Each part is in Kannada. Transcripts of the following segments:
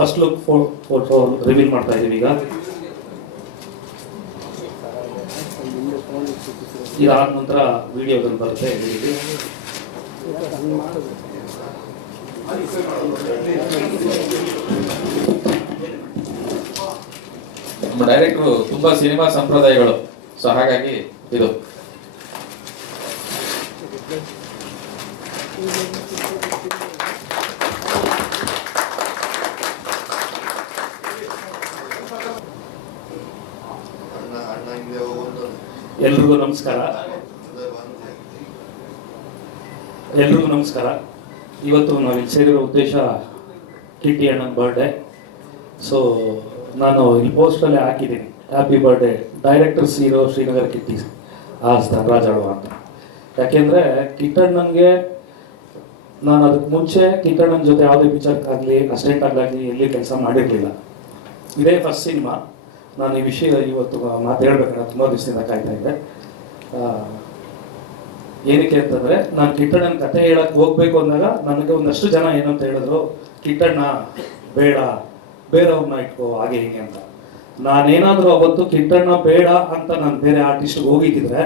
ಫಸ್ಟ್ ಲುಕ್ ಫೋಟೋ ರಿವೀಲ್ ಮಾಡ್ತಾ ಇದ್ದೀವಿ. ಈಗ ಇದಾದ ನಂತರ ವಿಡಿಯೋದಲ್ಲಿ ಬರುತ್ತೆ. ನಮ್ಮ ಡೈರೆಕ್ಟ್ರು ತುಂಬಾ ಸಿನಿಮಾ ಸಂಪ್ರದಾಯಗಳು, ಸೊ ಹಾಗಾಗಿ ಇದು ಎಲ್ರಿಗೂ ನಮಸ್ಕಾರ. ಇವತ್ತು ನಾವಿಲ್ಲಿ ಸೇರಿರೋ ಉದ್ದೇಶ ಕಿಟ್ಟಿ ಅಣ್ಣನ ಬರ್ಡೇ. ಸೊ ನಾನು ಇಲ್ಲಿ ಪೋಸ್ಟಲ್ಲೇ ಹಾಕಿದ್ದೀನಿ, happy birthday directors hero Srinagar Kitty Dhanraj ಅಂತ. ಯಾಕೆಂದರೆ ಕಿಟ್ಟಣ್ಣನಿಗೆ ನಾನು ಅದಕ್ಕೆ ಮುಂಚೆ ಕಿಟ್ಟಣ್ಣನ ಜೊತೆ ಯಾವುದೇ ಪಿಕ್ಚರ್ಗಾಗಲಿ ಅಸಿಸ್ಟೆಂಟ್ ಆಗಲಿ ಎಲ್ಲಿ ಕೆಲಸ ಮಾಡಿರಲಿಲ್ಲ. ಇದೇ ಫಸ್ಟ್ ಸಿನಿಮಾ. ನಾನು ಈ ವಿಷಯ ಇವತ್ತು ಮಾತು ಹೇಳ್ಬೇಕಂದ್ರೆ ತುಂಬ ದಿವಸದಿಂದ ಕಾಯ್ತಾ ಇದ್ದೆ. ಏನಕ್ಕೆ ಅಂತಂದರೆ ನಾನು ಕಿಟ್ಟಣ್ಣನ ಕಥೆ ಹೇಳಕ್ಕೆ ಹೋಗ್ಬೇಕು ಅಂದಾಗ ನನಗೆ ಒಂದಷ್ಟು ಜನ ಏನಂತ ಹೇಳಿದ್ರು, ಕಿಟ್ಟಣ್ಣ ಬೇಡ, ಬೇರೆಯವ್ರನ್ನ ಇಟ್ಕೋ, ಹಾಗೆ ಹೀಗೆ ಅಂತ. ನಾನೇನಾದರೂ ಅವತ್ತು ಕಿಟ್ಟಣ್ಣ ಬೇಡ ಅಂತ ನಾನು ಬೇರೆ ಆರ್ಟಿಸ್ಟ್ಗೆ ಹೋಗಿದ್ದಿದ್ರೆ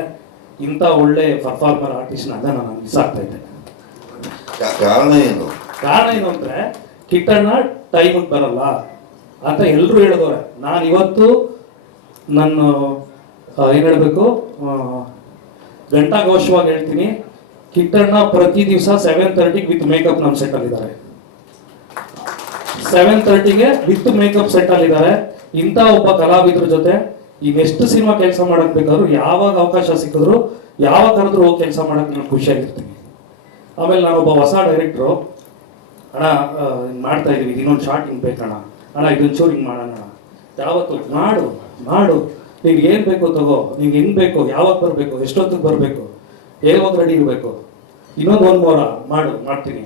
ಇಂಥ ಒಳ್ಳೆ ಪರ್ಫಾರ್ಮರ್ ಆರ್ಟಿಸ್ಟ್ನಾಗ ನಾನು ಮಿಸ್ ಆಗ್ತಾ ಇದ್ದೆ. ಕಾರಣ ಏನು ಅಂದರೆ ಕಿಟ್ಟಣ್ಣ ಟೈಮಿಗೆ ಬರಲ್ಲ ಅಂತ ಎಲ್ಲರೂ ಹೇಳಿದವ್ರೆ. ನಾನು ಇವತ್ತು ನನ್ನ ಏನು ಹೇಳಬೇಕು, ಘಂಟಾಘೋಷವಾಗಿ ಹೇಳ್ತೀನಿ, ಕಿಟ್ಟಣ್ಣ ಪ್ರತಿ ದಿವಸ 7:30 ವಿತ್ ಮೇಕಪ್ ನಮ್ಮ ಸೆಟ್ಟಲ್ಲಿದ್ದಾರೆ. 7:30 ವಿತ್ ಮೇಕಪ್ ಸೆಟ್ಟಲ್ಲಿದ್ದಾರೆ. ಇಂಥ ಒಬ್ಬ ಕಲಾವಿದ್ರ ಜೊತೆ ಈ ನೆಕ್ಸ್ಟ್ ಸಿನಿಮಾ ಕೆಲಸ ಮಾಡಕ್ ಬೇಕಾದ್ರು ಯಾವಾಗ ಅವಕಾಶ ಸಿಕ್ಕಿದ್ರು ಯಾವಾಗ ಕರೆದ್ರು ಹೋಗಿ ಕೆಲಸ ಮಾಡಕ್ಕೆ ನಾನು ಖುಷಿಯಾಗಿರ್ತೀನಿ. ಆಮೇಲೆ ನಾನೊಬ್ಬ ಹೊಸ ಡೈರೆಕ್ಟ್ರು, ಅಣ್ಣ ಮಾಡ್ತಾ ಇದ್ದೀವಿ, ಇನ್ನೊಂದು ಶಾರ್ಟ್ ಹಿಂಗೆ ಬೇಕಣ್ಣ, ಅಣ್ಣ ಇದೊಂಚೂರು ಹಿಂಗೆ ಮಾಡೋಣ, ಯಾವತ್ತು ಮಾಡು ನಿನ್ಗೆ ಏನು ಬೇಕು ತಗೋ, ನಿಂಗೆ ಹೆಂಗೆ ಬೇಕು, ಯಾವಾಗ ಬರಬೇಕು, ಎಷ್ಟೊತ್ತಿಗೆ ಬರಬೇಕು, ಯಾವಾಗ ರೆಡಿ ಇರಬೇಕು, ಇನ್ನೊಂದು 1 ವಾರ ಮಾಡ್ತೀನಿ.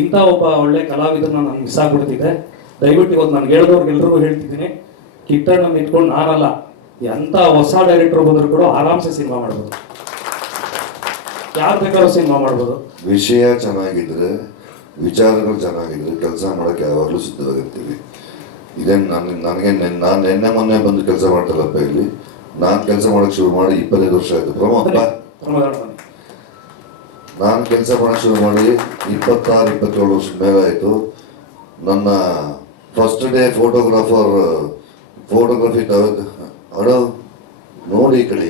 ಇಂಥ ಒಬ್ಬ ಒಳ್ಳೆ ಕಲಾವಿದರನ್ನ ನಾನು ಮಿಸ್ ಆಗ್ಬಿಡ್ತಿದ್ದೆ. ದಯವಿಟ್ಟು ಇವತ್ತು ನಾನು ಹೇಳಿದವ್ರಿಗೆಲ್ರಿಗೂ ಹೇಳ್ತಿದ್ದೀನಿ, ಕಿಟ್ಟಣ್ಣನ ಇಟ್ಕೊಂಡು ನಾನಲ್ಲ, ಎಂಥ ಹೊಸ ಡೈರೆಕ್ಟರ್ ಬಂದರೂ ಕೂಡ ಆರಾಮ್ಸೆ ಸಿನಿಮಾ ಮಾಡ್ಬೋದು, ಯಾರು ಬೇಕಾದ್ರೂ ಸಿನಿಮಾ ಮಾಡ್ಬೋದು. ವಿಷಯ ಚೆನ್ನಾಗಿದ್ರೆ, ವಿಚಾರಗಳು ಚೆನ್ನಾಗಿದ್ರೆ ಕೆಲಸ ಮಾಡೋಕ್ಕೆ ಯಾವಾಗಲೂ ಸಿದ್ಧವಾಗಿರ್ತೀವಿ. ಇದೇನು ನನಗೆ ನಾನು ನಿನ್ನೆ ಮೊನ್ನೆ ಬಂದು ಕೆಲಸ ಮಾಡ್ತಾರಪ್ಪ ಇಲ್ಲಿ. ನಾನು ಕೆಲಸ ಮಾಡೋಕ್ಕೆ ಶುರು ಮಾಡಿ 25 ವರ್ಷ ಆಯಿತು. ಪ್ರಮೋದ್, ನಾನು ಕೆಲಸ ಮಾಡೋಕ್ಕೆ ಶುರು ಮಾಡಿ 26-27 ವರ್ಷದ ಮೇಲೆ ಆಯಿತು. ನನ್ನ ಫಸ್ಟ್ ಡೇ ಫೋಟೋಗ್ರಫಿ ಅಡೋ ನೋಡಿ ಈ ಕಡೆ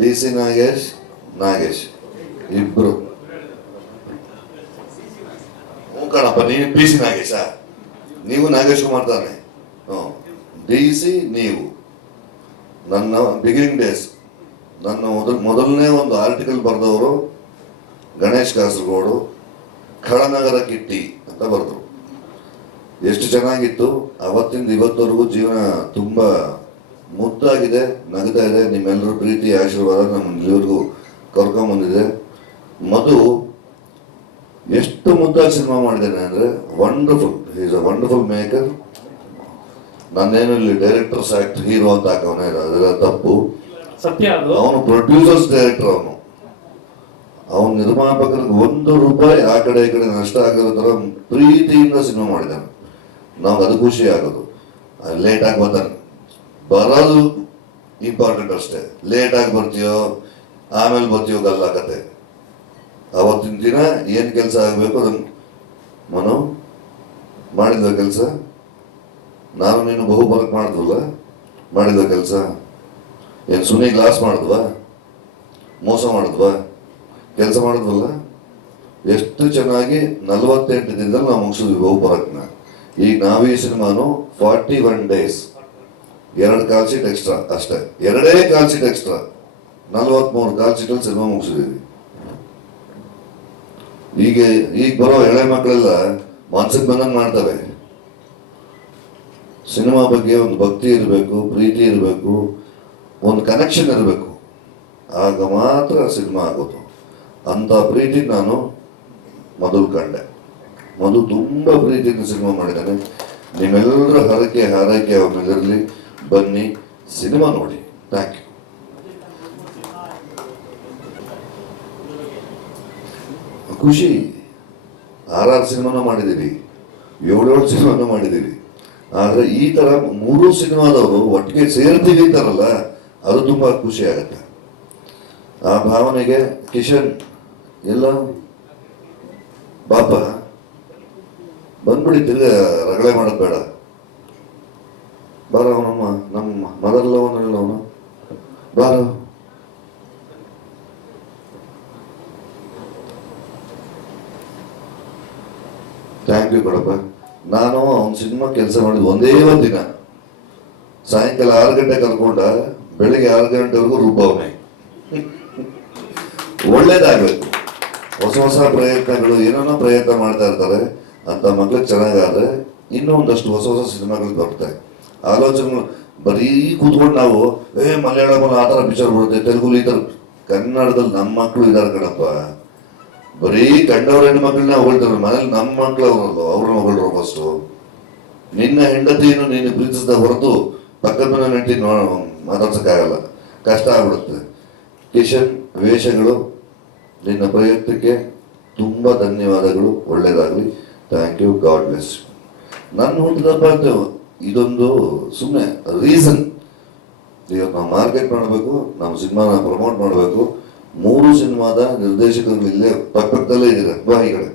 DC ನಾಗೇಶ್ ಇಬ್ರು. ಕಣಪ್ಪ, ನೀನು PC ನಾಗೇಶ, ನೀವು ನಾಗೇಶ್ ಕುಮಾರ್ ತಾನೆ? DC ನೀವು. ನನ್ನ ಬಿಗಿನಿಂಗ್ ಡೇಸ್, ನನ್ನ ಮೊದಲನೇ ಒಂದು ಆರ್ಟಿಕಲ್ ಬರೆದವರು ಗಣೇಶ್ ಕಾಸರಗೋಡು, ಖಳನಗರ ಕಿಟ್ಟಿ ಅಂತ ಬರೆದ್ರು. ಎಷ್ಟು ಚೆನ್ನಾಗಿತ್ತು. ಅವತ್ತಿಂದ ಇವತ್ತವರೆಗೂ ಜೀವನ ತುಂಬ ಮುದ್ದಾಗಿದೆ, ನಗ್ತಾ ಇದೆ. ನಿಮ್ಮೆಲ್ಲರ ಪ್ರೀತಿ ಆಶೀರ್ವಾದ ನಮ್ಮ ಇಲ್ಲಿವರೆಗೂ ಕರ್ಕೊಂಬಂದಿದೆ. ಮಧು ಎಷ್ಟು ಮುದ್ದಾಗಿ ಸಿನಿಮಾ ಮಾಡಿದ್ದೇನೆ ಅಂದರೆ wonderful. Is a wonderful maker. ನಾನೇನು ಇಲ್ಲಿ ಡೈರೆಕ್ಟರ್ಸ್ ಆಕ್ಟ್ ಹೀರೋ ಅಂತ ಹಾಕವನೇ, ಅದೆಲ್ಲ ತಪ್ಪು. ಸತ್ಯ. ಅವನು ಪ್ರೊಡ್ಯೂಸರ್ಸ್ ಡೈರೆಕ್ಟರ್. ಅವನು ನಿರ್ಮಾಪಕರಿಗೆ ₹1 ಆ ಕಡೆ ಈ ಕಡೆ ನಷ್ಟ ಆಗಿರೋ ಥರ ಪ್ರೀತಿಯಿಂದ ಸಿನಿಮಾ ಮಾಡಿದ್ದಾನೆ. ನಾವು ಅದು ಖುಷಿ ಆಗೋದು. ಲೇಟಾಗಿ ಬರೋದು ಇಂಪಾರ್ಟೆಂಟ್ ಅಷ್ಟೇ. ಲೇಟಾಗಿ ಬರ್ತೀಯೋ ಆಮೇಲೆ ಬರ್ತೀಯೋ ಗಲ್ಲ ಕತೆ. ಅವತ್ತಿನ ದಿನ ಏನು ಕೆಲಸ ಆಗಬೇಕು ಅದನ್ನು ಮನು ಮಾಡಿದ್ವ ಕೆಲಸ. ನಾನು ನೀನು ಬಹು ಬರಕ್ ಮಾಡಿದ್ವಲ್ಲ, ಮಾಡಿದ್ವ ಕೆಲಸ. ಏನು ಸುನಿ ಗ್ಲಾಸ್ ಮಾಡಿದ್ವಾ, ಮೋಸ ಮಾಡಿದ್ವಾ, ಕೆಲಸ ಮಾಡಿದ್ವಲ್ಲ. ಎಷ್ಟು ಚೆನ್ನಾಗಿ 48 ದಿನದಲ್ಲಿ ನಾವು ಮುಗಿಸಿದ್ವಿ ಬಹು ಬರಕ್ನ. ಈಗ ನಾವು ಈ ಸಿನಿಮಾನು 41 days, 2 ಕಾಲ್ ಶೀಟ್ ಎಕ್ಸ್ಟ್ರಾ ಅಷ್ಟೇ, 2 ಕಾಲ್ ಶೀಟ್ ಎಕ್ಸ್ಟ್ರಾ, 43 ಕಾಲ್ ಶೀಟಲ್ಲಿ ಸಿನಿಮಾ ಮುಗಿಸಿದ್ದೀವಿ. ಈಗ ಬರೋ ಎಳೆ ಮಕ್ಕಳೆಲ್ಲ ಮನ್ಸಿಗೆ ಬಂದಂಗೆ ಮಾಡ್ತವೆ. ಸಿನಿಮಾ ಬಗ್ಗೆ ಒಂದು ಭಕ್ತಿ ಇರಬೇಕು, ಪ್ರೀತಿ ಇರಬೇಕು, ಒಂದು ಕನೆಕ್ಷನ್ ಇರಬೇಕು, ಆಗ ಮಾತ್ರ ಸಿನಿಮಾ ಆಗೋದು. ಅಂಥ ಪ್ರೀತಿ ನಾನು ಮೊದಲು ಕಂಡೆ. ಮಧು ತುಂಬ ಪ್ರೀತಿಯಿಂದ ಸಿನಿಮಾ ಮಾಡಿದ್ದಾನೆ. ನಿಮ್ಮೆಲ್ಲರ ಹಾರೈಕೆ ಅವನ ಮೇಲಿರಲಿ. ಬನ್ನಿ ಸಿನಿಮಾ ನೋಡಿ. Thank you. ಖುಷಿ. RR ಸಿನಿಮಾನ ಮಾಡಿದ್ದೀವಿ, ಏಳೇಳು ಸಿನಿಮಾನು ಮಾಡಿದ್ದೀವಿ. ಆದರೆ ಈ ಥರ 3 ಸಿನಿಮಾದವರು ಒಟ್ಟಿಗೆ ಸೇರ್ತೀವಿ ಅಂತಾರಲ್ಲ, ಅದು ತುಂಬ ಖುಷಿ ಆಗುತ್ತೆ. ಆ ಭಾವನೆಗೆ ಕಿಶನ್ ಎಲ್ಲ ಬಾಪ ಬಂದ್ಬಿಡಿ, ತಿರ್ಗ ರಗಳೆ ಮಾಡೋದು ಬೇಡ, ಬಾರ ನಮ್ಮ ಮದರ್ಲವನಲ್ಲ ಅವನು, ಬಾರ. Thank you Kadappa. ನಾನು ಅವ್ನ ಸಿನಿಮಾ ಕೆಲಸ ಮಾಡಿದ್ದು ಒಂದೇ ಒಂದು ದಿನ, ಸಾಯಂಕಾಲ 6 ಗಂಟೆ ಕರ್ಕೊಂಡ, ಬೆಳಿಗ್ಗೆ 6 ಗಂಟೆವರೆಗೂ ರುಬ್ಬವನೆ. ಒಳ್ಳೇದಾಗಬೇಕು, ಹೊಸ ಹೊಸ ಪ್ರಯತ್ನಗಳು, ಏನೇನೋ ಪ್ರಯತ್ನ ಮಾಡ್ತಾ ಇರ್ತಾರೆ ಅಂತ ಮಕ್ಳಿಗೆ ಚೆನ್ನಾಗಾದ್ರೆ ಇನ್ನೂ ಒಂದಷ್ಟು ಹೊಸ ಹೊಸ ಸಿನಿಮಾಗಳು ಬರ್ತಾವೆ. ಆಲೋಚನೆಗಳು ಬರೀ ಕೂತ್ಕೊಂಡು ನಾವು ಮಲಯಾಳಮಲ್ಲಿ ಆ ಥರ ಪಿಕ್ಚರ್ ಬರುತ್ತೆ, ತೆಲುಗುಲಿ ಈ ಥರ. ಕನ್ನಡದಲ್ಲಿ ನಮ್ಮ ಮಕ್ಕಳು ಇದ್ದಾರೆ ಕಣಪ್ಪ, ಬರೀ ಕಂಡವ್ರ ಹೆಣ್ಮಕ್ಳನ್ನ ಹೊಗಳ್ತಾರೆ. ಮನೇಲಿ ನಮ್ಮ ಮಕ್ಳು ಅವರಲ್ಲ, ಅವ್ರನ್ನ ಹೊಗಳ್ರು ಫಸ್ಟು. ನಿನ್ನ ಹೆಂಡತಿಯನ್ನು ನೀನು ಪ್ರೀತಿಸಿದ ಹೊರತು ಪಕ್ಕದ ಮನೆ ಹೆಂಡತಿ ಮಾತಾಡ್ಸೋಕ್ಕಾಗಲ್ಲ, ಕಷ್ಟ ಆಗ್ಬಿಡುತ್ತೆ. ಕಿಶನ್ ವೇಷಗಳು, ನಿನ್ನ ಪ್ರಯತ್ನಕ್ಕೆ ತುಂಬ ಧನ್ಯವಾದಗಳು, ಒಳ್ಳೇದಾಗಲಿ. Thank you, God bless. ನನ್ನ ಹುಟ್ಟಿದಪ್ಪ ಅಂತ ಇದೊಂದು ಸುಮ್ಮನೆ ರೀಸನ್. ಇವತ್ತು ನಾವು ಮಾರ್ಕೆಟ್ ಮಾಡಬೇಕು, ನಮ್ಮ ಸಿನಿಮಾನ ಪ್ರಮೋಟ್ ಮಾಡಬೇಕು. 3 ಸಿನಿಮಾದ ನಿರ್ದೇಶಕರು ಇಲ್ಲೇ ಪಕ್ಕದಲ್ಲೇ ಇದ್ದೀರ, ಬಾ ಈ ಕಡೆ.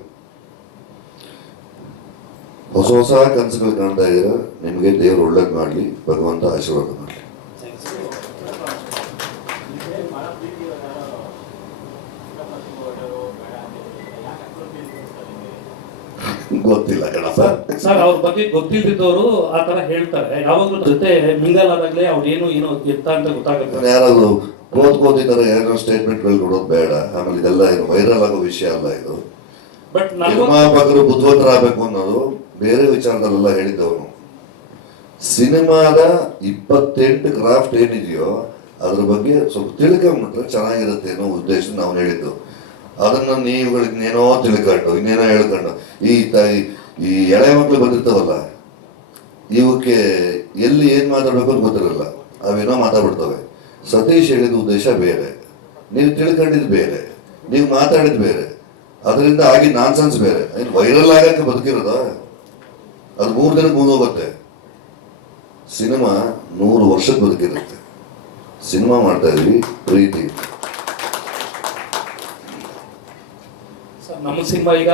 ಹೊಸ ಹೊಸ ಕನಸುಗಳು ಕಾಣ್ತಾ ಇದ್ದೀರ. ನಿಮಗೆ ದೇವರು ಒಳ್ಳೇದು ಮಾಡಲಿ, ಭಗವಂತ ಆಶೀರ್ವಾದ ಮಾಡಲಿ. ಗೊತ್ತಿಲ್ಲ ಕಣಪ್ಪ. ಸರ್ ಅವ್ರ ಬಗ್ಗೆ ಗೊತ್ತಿಲ್ದಿದ್ದವರು ಆ ತರ ಹೇಳ್ತಾರೆ. ಯಾವಾಗ್ಲೂ ಜೊತೆ ಮಿಂಗಲ್ ಆದಾಗ್ಲೇ ಅವ್ರು ಏನು ಎತ್ತ ಅಂತ ಗೊತ್ತಾಗುತ್ತೆ. ಯಾರಾದ್ರು ಕೋತಿದ್ದಾರೆ, ಏನೋ ಸ್ಟೇಟ್ಮೆಂಟ್ಗಳು ಕೊಡೋದು ಬೇಡ. ಆಮೇಲೆ ಇದೆಲ್ಲ ಇದು ವೈರಲ್ ಆಗೋ ವಿಷಯ ಅಲ್ಲ ಇದು. ಬಟ್ ನಿರ್ಮಾಪಕರು ಬುದ್ಧಿವಂತರಾಗಬೇಕು ಅನ್ನೋದು ಬೇರೆ ವಿಚಾರದಲ್ಲೆಲ್ಲ ಹೇಳಿದ್ದವನು. ಸಿನಿಮಾದ 28 ಕ್ರಾಫ್ಟ್ ಏನಿದೆಯೋ ಅದ್ರ ಬಗ್ಗೆ ಸ್ವಲ್ಪ ತಿಳ್ಕೊಂಬಿಟ್ರೆ ಚೆನ್ನಾಗಿರುತ್ತೆ ಅನ್ನೋ ಉದ್ದೇಶ ನಾವು ಹೇಳಿದ್ದು. ಅದನ್ನ ನೀವುಗಳಿಗೆ ಇನ್ನೇನೋ ತಿಳ್ಕೊಂಡು ಇನ್ನೇನೋ ಹೇಳ್ಕೊಂಡು ಈ ಎಳೆ ಮಕ್ಳು ಬಂದಿರ್ತಾವಲ್ಲ, ಇವಕ್ಕೆ ಎಲ್ಲಿ ಏನ್ ಮಾತಾಡ್ಬೇಕು ಅಂತ ಗೊತ್ತಿರಲ್ಲ, ಅವೇನೋ ಮಾತಾಡ್ಬಿಡ್ತವೆ. ಸತೀಶ್ ಹೇಳಿದ ಉದ್ದೇಶ ಬೇರೆ, ನೀವು ತಿಳ್ಕೊಂಡಿದ್ದು ಬೇರೆ, ನೀವು ಮಾತಾಡಿದ್ ಬೇರೆ, ಅದರಿಂದ ಆಗಿದ್ ನಾನ್ಸೆನ್ಸ್ ಬೇರೆ. ಇನ್ನು ವೈರಲ್ ಆಗಕ್ಕೆ ಬದುಕಿರೋದ ಅದು 3 ದಿನಕ್ಕೆ ಮುಂದೋಗುತ್ತೆ. ಸಿನಿಮಾ 100 ವರ್ಷಕ್ಕೆ ಬದುಕಿರುತ್ತೆ. ಸಿನಿಮಾ ಮಾಡ್ತಾ ಇದೀವಿ, ಪ್ರೀತಿ. ನಮ್ಮ ಸಿನಿಮಾ ಈಗ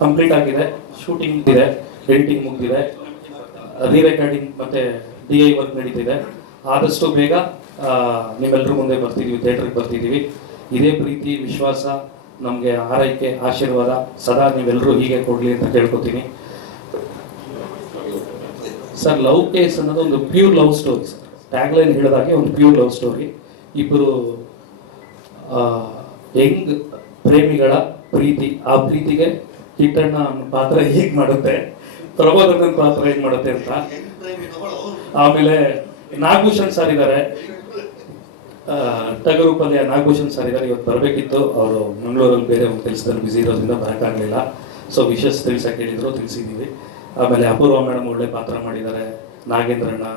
ಕಂಪ್ಲೀಟ್ ಆಗಿದೆ, ಶೂಟಿಂಗ್ ಇದೆ, ಎಡಿಟಿಂಗ್ ಮುಗಿದಿದೆ, ರೀ ರೆಕಾರ್ಡಿಂಗ್ ಮತ್ತೆ DI ವರ್ಕ್ ನಡೀತಿದೆ. ಆದಷ್ಟು ಬೇಗ ನಿಮ್ಮೆಲ್ಲರೂ ಮುಂದೆ ಬರ್ತಿದ್ದೀವಿ, ಥಿಯೇಟ್ರಿಗೆ ಬರ್ತಿದ್ದೀವಿ. ಇದೇ ಪ್ರೀತಿ, ವಿಶ್ವಾಸ, ನಮಗೆ ಆರೈಕೆ, ಆಶೀರ್ವಾದ ಸದಾ ನೀವೆಲ್ಲರೂ ಹೀಗೆ ಕೊಡಲಿ ಅಂತ ಕೇಳ್ಕೊತೀನಿ. ಸರ್, ಲವ್ ಕೇಸ್ ಅನ್ನೋದು ಒಂದು pure love story. Sir, tagline ಹೇಳಿದಾಗೆ ಒಂದು ಪ್ಯೂರ್ ಲವ್ ಸ್ಟೋರಿ. ಇಬ್ಬರು ಯಂಗ್ ಪ್ರೇಮಿಗಳ ಪ್ರೀತಿ, ಆ ಪ್ರೀತಿಗೆ ಕಿಟ್ಟಣ್ಣ ಪಾತ್ರ ಹೇಗೆ ಮಾಡುತ್ತೆ, ಪ್ರಬೋಧನ ಪಾತ್ರ ಹೇಗೆ ಮಾಡುತ್ತೆ ಅಂತ. ಆಮೇಲೆ ನಾಗಭೂಷಣ್ ಸರ್ ಇದ್ದಾರೆ, ಟಗರೂಪಲ್ಯ ನಾಗಭೂಷಣ್ ಸರ್ ಇದ್ದಾರೆ. ಇವತ್ತು ಬರಬೇಕಿತ್ತು, ಅವರು ಮಂಗಳೂರಲ್ಲಿ ಬೇರೆ ಒಂದು ಕೆಲಸದಲ್ಲಿ ಬ್ಯುಸಿ ಇರೋದ್ರಿಂದ ಬರೋಕ್ಕಾಗಲಿಲ್ಲ. ಸೊ ವಿಶಸ್ ತಿಳಿಸಕ್ಕೆ ಹೇಳಿದ್ರು, ತಿಳಿಸಿದ್ದೀವಿ. ಆಮೇಲೆ ಅಪೂರ್ವ ಮೇಡಮ್ ಒಳ್ಳೆ ಪಾತ್ರ ಮಾಡಿದ್ದಾರೆ. ನಾಗೇಂದ್ರಣ್ಣ,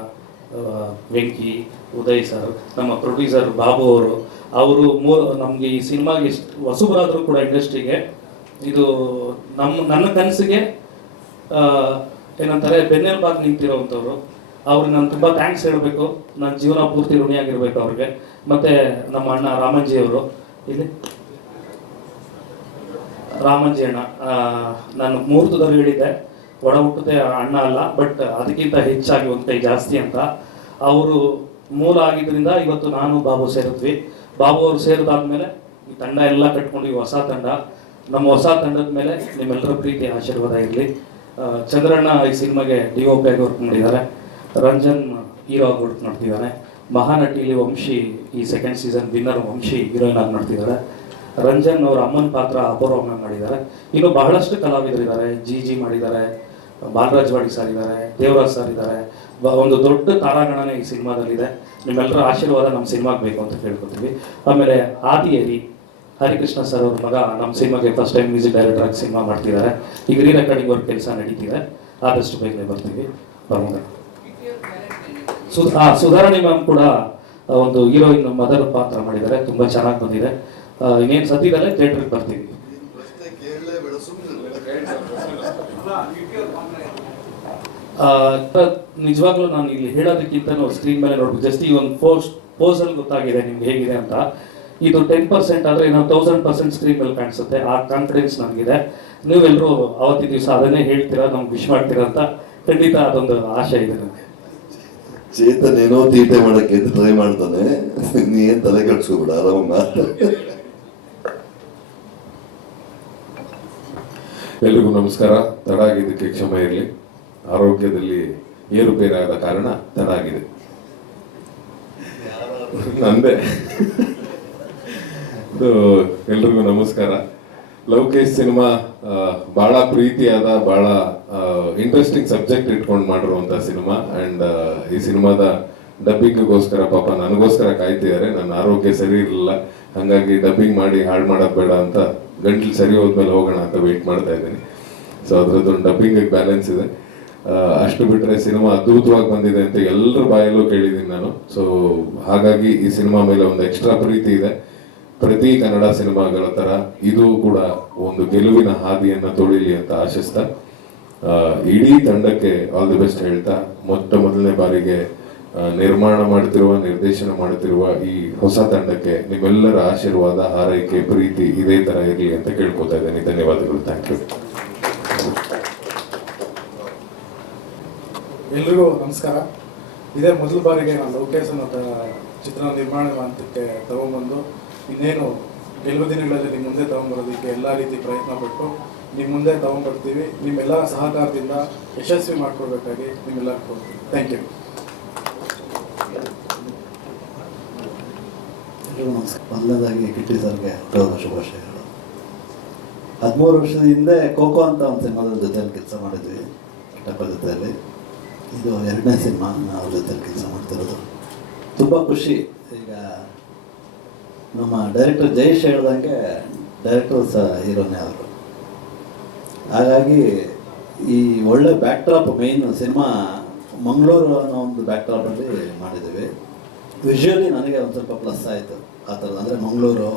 ವೆಂಕಿ, ಉದಯ್ ಸರ್, ನಮ್ಮ ಪ್ರೊಡ್ಯೂಸರ್ ಬಾಬು ಅವರು ನಮಗೆ ಈ ಸಿನಿಮಾಗೆ ಹೊಸಬರಾದರೂ ಕೂಡ ಇಂಡಸ್ಟ್ರಿಗೆ ಇದು ನನ್ನ ಕನಸಿಗೆ ಏನಂತಾರೆ ಬೆನ್ನೆಲುಬಾಗಿ ನಿಂತಿರೋವಂಥವ್ರು. ಅವ್ರಿಗೆ ನಾನು ತುಂಬ ಥ್ಯಾಂಕ್ಸ್ ಹೇಳಬೇಕು. ನನ್ನ ಜೀವನ ಪೂರ್ತಿ ಋಣಿಯಾಗಿರ್ಬೇಕು ಅವ್ರಿಗೆ. ಮತ್ತು ನಮ್ಮ ಅಣ್ಣ ರಾಮಂಜಿ ಅವರು, ಇಲ್ಲಿ ರಾಮಂಜಿ ಅಣ್ಣ, ನಾನು ಮುಹೂರ್ತದಲ್ಲಿ ಹೇಳಿದ್ದೆ ಒಡ ಹುಟ್ಟದೆ ಅಣ್ಣ ಅಲ್ಲ, ಬಟ್ ಅದಕ್ಕಿಂತ ಹೆಚ್ಚಾಗಿ ಒಂದು ಕೈ ಜಾಸ್ತಿ ಅಂತ. ಅವರು ಮೂಲ ಆಗಿದ್ದರಿಂದ ಇವತ್ತು ನಾನು ಬಾಬು ಸೇರಿದ್ವಿ. ಬಾಬು ಅವರು ಸೇರಿದಾದ್ಮೇಲೆ ಈ ತಂಡ ಎಲ್ಲ ಕಟ್ಕೊಂಡು ಈ ಹೊಸ ತಂಡ, ನಮ್ಮ ಹೊಸ ತಂಡದ ಮೇಲೆ ನಿಮ್ಮೆಲ್ಲರ ಪ್ರೀತಿ ಆಶೀರ್ವಾದ ಇರಲಿ. ಚಂದ್ರಣ್ಣ ಈ ಸಿನಿಮಾಗೆ DOP ಆಗಿ ವರ್ಕ್ ಮಾಡಿದ್ದಾರೆ. ರಂಜನ್ ಹೀರೋ ಆಗಿ ವರ್ಕ್ ಮಾಡ್ತಿದ್ದಾನೆ. ಮಹಾನಟಿಲಿ ವಂಶಿ ಈ second season winner Vamshi heroine ಆಗಿ ಮಾಡ್ತಿದ್ದಾರೆ. ರಂಜನ್ ಅವರ ಅಮ್ಮನ ಪಾತ್ರ ಅಪೂರ್ವವಾಗಿ ಮಾಡಿದ್ದಾರೆ. ಇನ್ನು ಬಹಳಷ್ಟು ಕಲಾವಿದರಿದ್ದಾರೆ. ಜಿ ಮಾಡಿದ್ದಾರೆ, ಬಾಲರಾಜ್ ವಾಡಿ ಸರ್ ಇದ್ದಾರೆ, ದೇವರಾಜ್ ಸರ್ ಇದ್ದಾರೆ. ಒಂದು ದೊಡ್ಡ ತಾರಾಗಣನೆ ಈ ಸಿನಿಮಾದಲ್ಲಿದೆ. ನಿಮ್ಮೆಲ್ಲರ ಆಶೀರ್ವಾದ ನಮ್ಮ ಸಿನಿಮಾಗೆ ಬೇಕು ಅಂತ ಕೇಳ್ಕೊತೀವಿ. ಆಮೇಲೆ ಆದಿಯರಿ ಹರಿಕೃಷ್ಣ ಸರ್ ಅವ್ರ ಮಗ ನಮ್ಮ ಸಿನಿಮಾಗೆ ಫಸ್ಟ್ ಟೈಮ್ ಮ್ಯೂಸಿಕ್ ಡೈರೆಕ್ಟರ್ ಆಗಿ ಸಿನಿಮಾ ಮಾಡ್ತಿದ್ದಾರೆ. ಈಗ ರೀ ರೆಕಾರ್ಡಿಂಗ್ ವರ್ಕ್ ಕೆಲಸ ನಡೀತಿದೆ. ಆದಷ್ಟು ಬೇಗನೆ ಬರ್ತೀವಿ. ಸುಧಾರಣಿ ಮ್ಯಾಮ್ ಕೂಡ ಒಂದು ಹೀರೋಯಿನ್ ಮದರ್ ಪಾತ್ರ ಮಾಡಿದ್ದಾರೆ, ತುಂಬ ಚೆನ್ನಾಗಿ ಬಂದಿದೆ. ಇನ್ನೇನು ಸದ್ಯದಲ್ಲೇ ಥಿಯೇಟ್ರಿಗೆ ಬರ್ತೀವಿ. ನಿಜವಾಗ್ಲೂ ನಾನು ಇಲ್ಲಿ ಹೇಳೋದಕ್ಕಿಂತ ಸ್ಕ್ರೀನ್ ಮೇಲೆ ನೋಡ್ಬೇಕು. ಜಸ್ಟ್ ಈ ಒಂದು ಪೋಸಲ್ಲಿ ಗೊತ್ತಾಗಿದೆ ನಿಮ್ಗೆ ಹೇಗಿದೆ ಅಂತ. ಇದು 10% ಆದರೆ ನಾವು 1000% ಸ್ಕ್ರೀನ್ ಮೇಲೆ ಕಾಣಿಸುತ್ತೆ. ಆ ಕಾನ್ಫಿಡೆನ್ಸ್ ನನಗಿದೆ. ನೀವೆಲ್ಲರೂ ಅವತ್ತಿನ ದಿವಸ ಅದನ್ನೇ ಹೇಳ್ತೀರಾ, ನಮ್ಗೆ ವಿಶ್ ಮಾಡ್ತೀರಾ ಅಂತ ಖಂಡಿತ ಅದೊಂದು ಆಶೆ ಇದೆ ನನಗೆ. ಚೇತನ್ ಏನೋ ತೀಟೆ ಮಾಡಕ್ಕೆ ಟ್ರೈ ಮಾಡ್ತಾನೆ, ನೀ ಏನ್ ತಲೆ ಕಟ್ಸ್ಕೊಬಿಡ, ಆರಾಮ ಮಾತಾಡ. ಎಲ್ರಿಗೂ ನಮಸ್ಕಾರ. ತಡ ಆಗಿದ್ದಕ್ಕೆ ಕ್ಷಮೆ ಇರಲಿ. ಆರೋಗ್ಯದಲ್ಲಿ ಏರುಪೇರಾದ ಕಾರಣ ತಡ ಆಗಿದೆ. ನಂದೇ. ಎಲ್ರಿಗೂ ನಮಸ್ಕಾರ. ಲವಕೇಶ್ ಸಿನಿಮಾ ಬಹಳ ಪ್ರೀತಿಯಾದ, ಬಹಳ ಇಂಟ್ರೆಸ್ಟಿಂಗ್ ಸಬ್ಜೆಕ್ಟ್ ಇಟ್ಕೊಂಡು ಮಾಡಿರುವಂಥ ಸಿನಿಮಾ. ಆ್ಯಂಡ್ ಈ ಸಿನಿಮಾದ ಡಬ್ಬಿಂಗ್ಗೋಸ್ಕರ ಪಾಪ ನನಗೋಸ್ಕರ ಕಾಯ್ತಿದ್ದಾರೆ. ನನ್ನ ಆರೋಗ್ಯ ಸರಿ ಇರಲಿಲ್ಲ, ಹಾಗಾಗಿ ಡಬ್ಬಿಂಗ್ ಮಾಡಿ ಹಾಳು ಮಾಡೋದು ಬೇಡ ಅಂತ ಗಂಟ್ಲು ಸರಿ ಹೋದ್ಮೇಲೆ ಹೋಗೋಣ ಅಂತ ವೆಯ್ಟ್ ಮಾಡ್ತಾ ಇದ್ದೀನಿ. ಸೊ ಅದರದ್ದೊಂದು ಡಬ್ಬಿಂಗಿಗೆ ಬ್ಯಾಲೆನ್ಸ್ ಇದೆ. ಅಷ್ಟು ಬಿಟ್ಟರೆ ಸಿನಿಮಾ ಅದ್ಭುತವಾಗಿ ಬಂದಿದೆ ಅಂತ ಎಲ್ಲರ ಬಾಯಲ್ಲೂ ಕೇಳಿದ್ದೀನಿ ನಾನು. ಸೊ ಹಾಗಾಗಿ ಈ ಸಿನಿಮಾ ಮೇಲೆ ಒಂದು ಎಕ್ಸ್ಟ್ರಾ ಪ್ರೀತಿ ಇದೆ. ಪ್ರತಿ ಕನ್ನಡ ಸಿನಿಮಾಗಳ ಥರ ಇದು ಕೂಡ ಒಂದು ಗೆಲುವಿನ ಹಾದಿಯನ್ನು ತುಳಿಲಿ ಅಂತ ಆಶಿಸ್ತಾ, ಇಡೀ ತಂಡಕ್ಕೆ ಆಲ್ ದಿ ಬೆಸ್ಟ್ ಹೇಳ್ತಾ, ಮೊದಲನೇ ಬಾರಿಗೆ ನಿರ್ಮಾಣ ಮಾಡ್ತಿರುವ, ನಿರ್ದೇಶನ ಮಾಡ್ತಿರುವ ಈ ಹೊಸ ತಂಡಕ್ಕೆ ನಿಮ್ಮೆಲ್ಲರ ಆಶೀರ್ವಾದ, ಹಾರೈಕೆ, ಪ್ರೀತಿ ಇದೇ ಥರ ಇರಲಿ ಅಂತ ಕೇಳ್ಕೊತಾ ಇದ್ದೀನಿ. ಧನ್ಯವಾದಗಳು. Thank you. ಎಲ್ರಿಗೂ ನಮಸ್ಕಾರ. ಇದೇ ಮೊದಲ ಬಾರಿಗೆ ನಾನು ಲೋಕೇಶ್ ಅನ್ನೋ ಚಿತ್ರ ನಿರ್ಮಾಣ ಹಂತಕ್ಕೆ ತಗೊಂಡ್ಬಂದು ಇನ್ನೇನು ಕೆಲವು ದಿನಗಳಲ್ಲಿ ನಿಮ್ಮ ಮುಂದೆ ತಗೊಂಡ್ಬರೋದಕ್ಕೆ ಎಲ್ಲ ರೀತಿ ಪ್ರಯತ್ನ ಪಟ್ಟು ನಿಮ್ಮ ಮುಂದೆ ತಗೊಂಡ್ಬರ್ತೀವಿ. ನಿಮ್ಮೆಲ್ಲರ ಸಹಕಾರದಿಂದ ಯಶಸ್ವಿ ಮಾಡ್ಕೊಡ್ಬೇಕಾಗಿ ನಿಮ್ಮೆಲ್ಲ ಕೊಡ್ತೀವಿ. Thank you. ಮೊದಲನೇದಾಗಿ ಕಿಟ್ಟಿ ಸರ್ಗೆ ಹುಟ್ಟುಹಬ್ಬದ ಶುಭಾಶಯಗಳು. 13 ವರ್ಷದ ಹಿಂದೆ ಖೋಖೋ ಅಂತ ಒಂದು ಸಿನಿಮಾದ ಜೊತೆಯಲ್ಲಿ ಕೆಲಸ ಮಾಡಿದ್ವಿ, ಕಿಟ್ಟಪ್ಪ ಜೊತೆಯಲ್ಲಿ. ಇದು 2ನೇ ಸಿನಿಮಾ ನಾವು ಜೊತೆಯಲ್ಲಿ ಕೆಲಸ ಮಾಡ್ತಿರೋದು. ತುಂಬ ಖುಷಿ. ಈಗ ನಮ್ಮ ಡೈರೆಕ್ಟರ್ ಜಯೇಶ್ ಹೇಳ್ದಂಗೆ ಡೈರೆಕ್ಟರ್ ಸಹ ಹೀರೋನೇ ಅವರು. ಹಾಗಾಗಿ ಈ ಒಳ್ಳೆ ಬ್ಯಾಕ್ಡ್ರಾಪ್, ಮೇಯ್ನ್ ಸಿನಿಮಾ ಮಂಗಳೂರು ಅನ್ನೋ ಒಂದು ಬ್ಯಾಕ್ಡ್ರಾಪಲ್ಲಿ ಮಾಡಿದ್ದೀವಿ. ವಿಷುವಲಿ ನನಗೆ ಒಂದು ಸ್ವಲ್ಪ ಪ್ಲಸ್ ಆಯಿತು ಆ ಥರದ್ದು. ಅಂದರೆ ಮಂಗಳೂರು,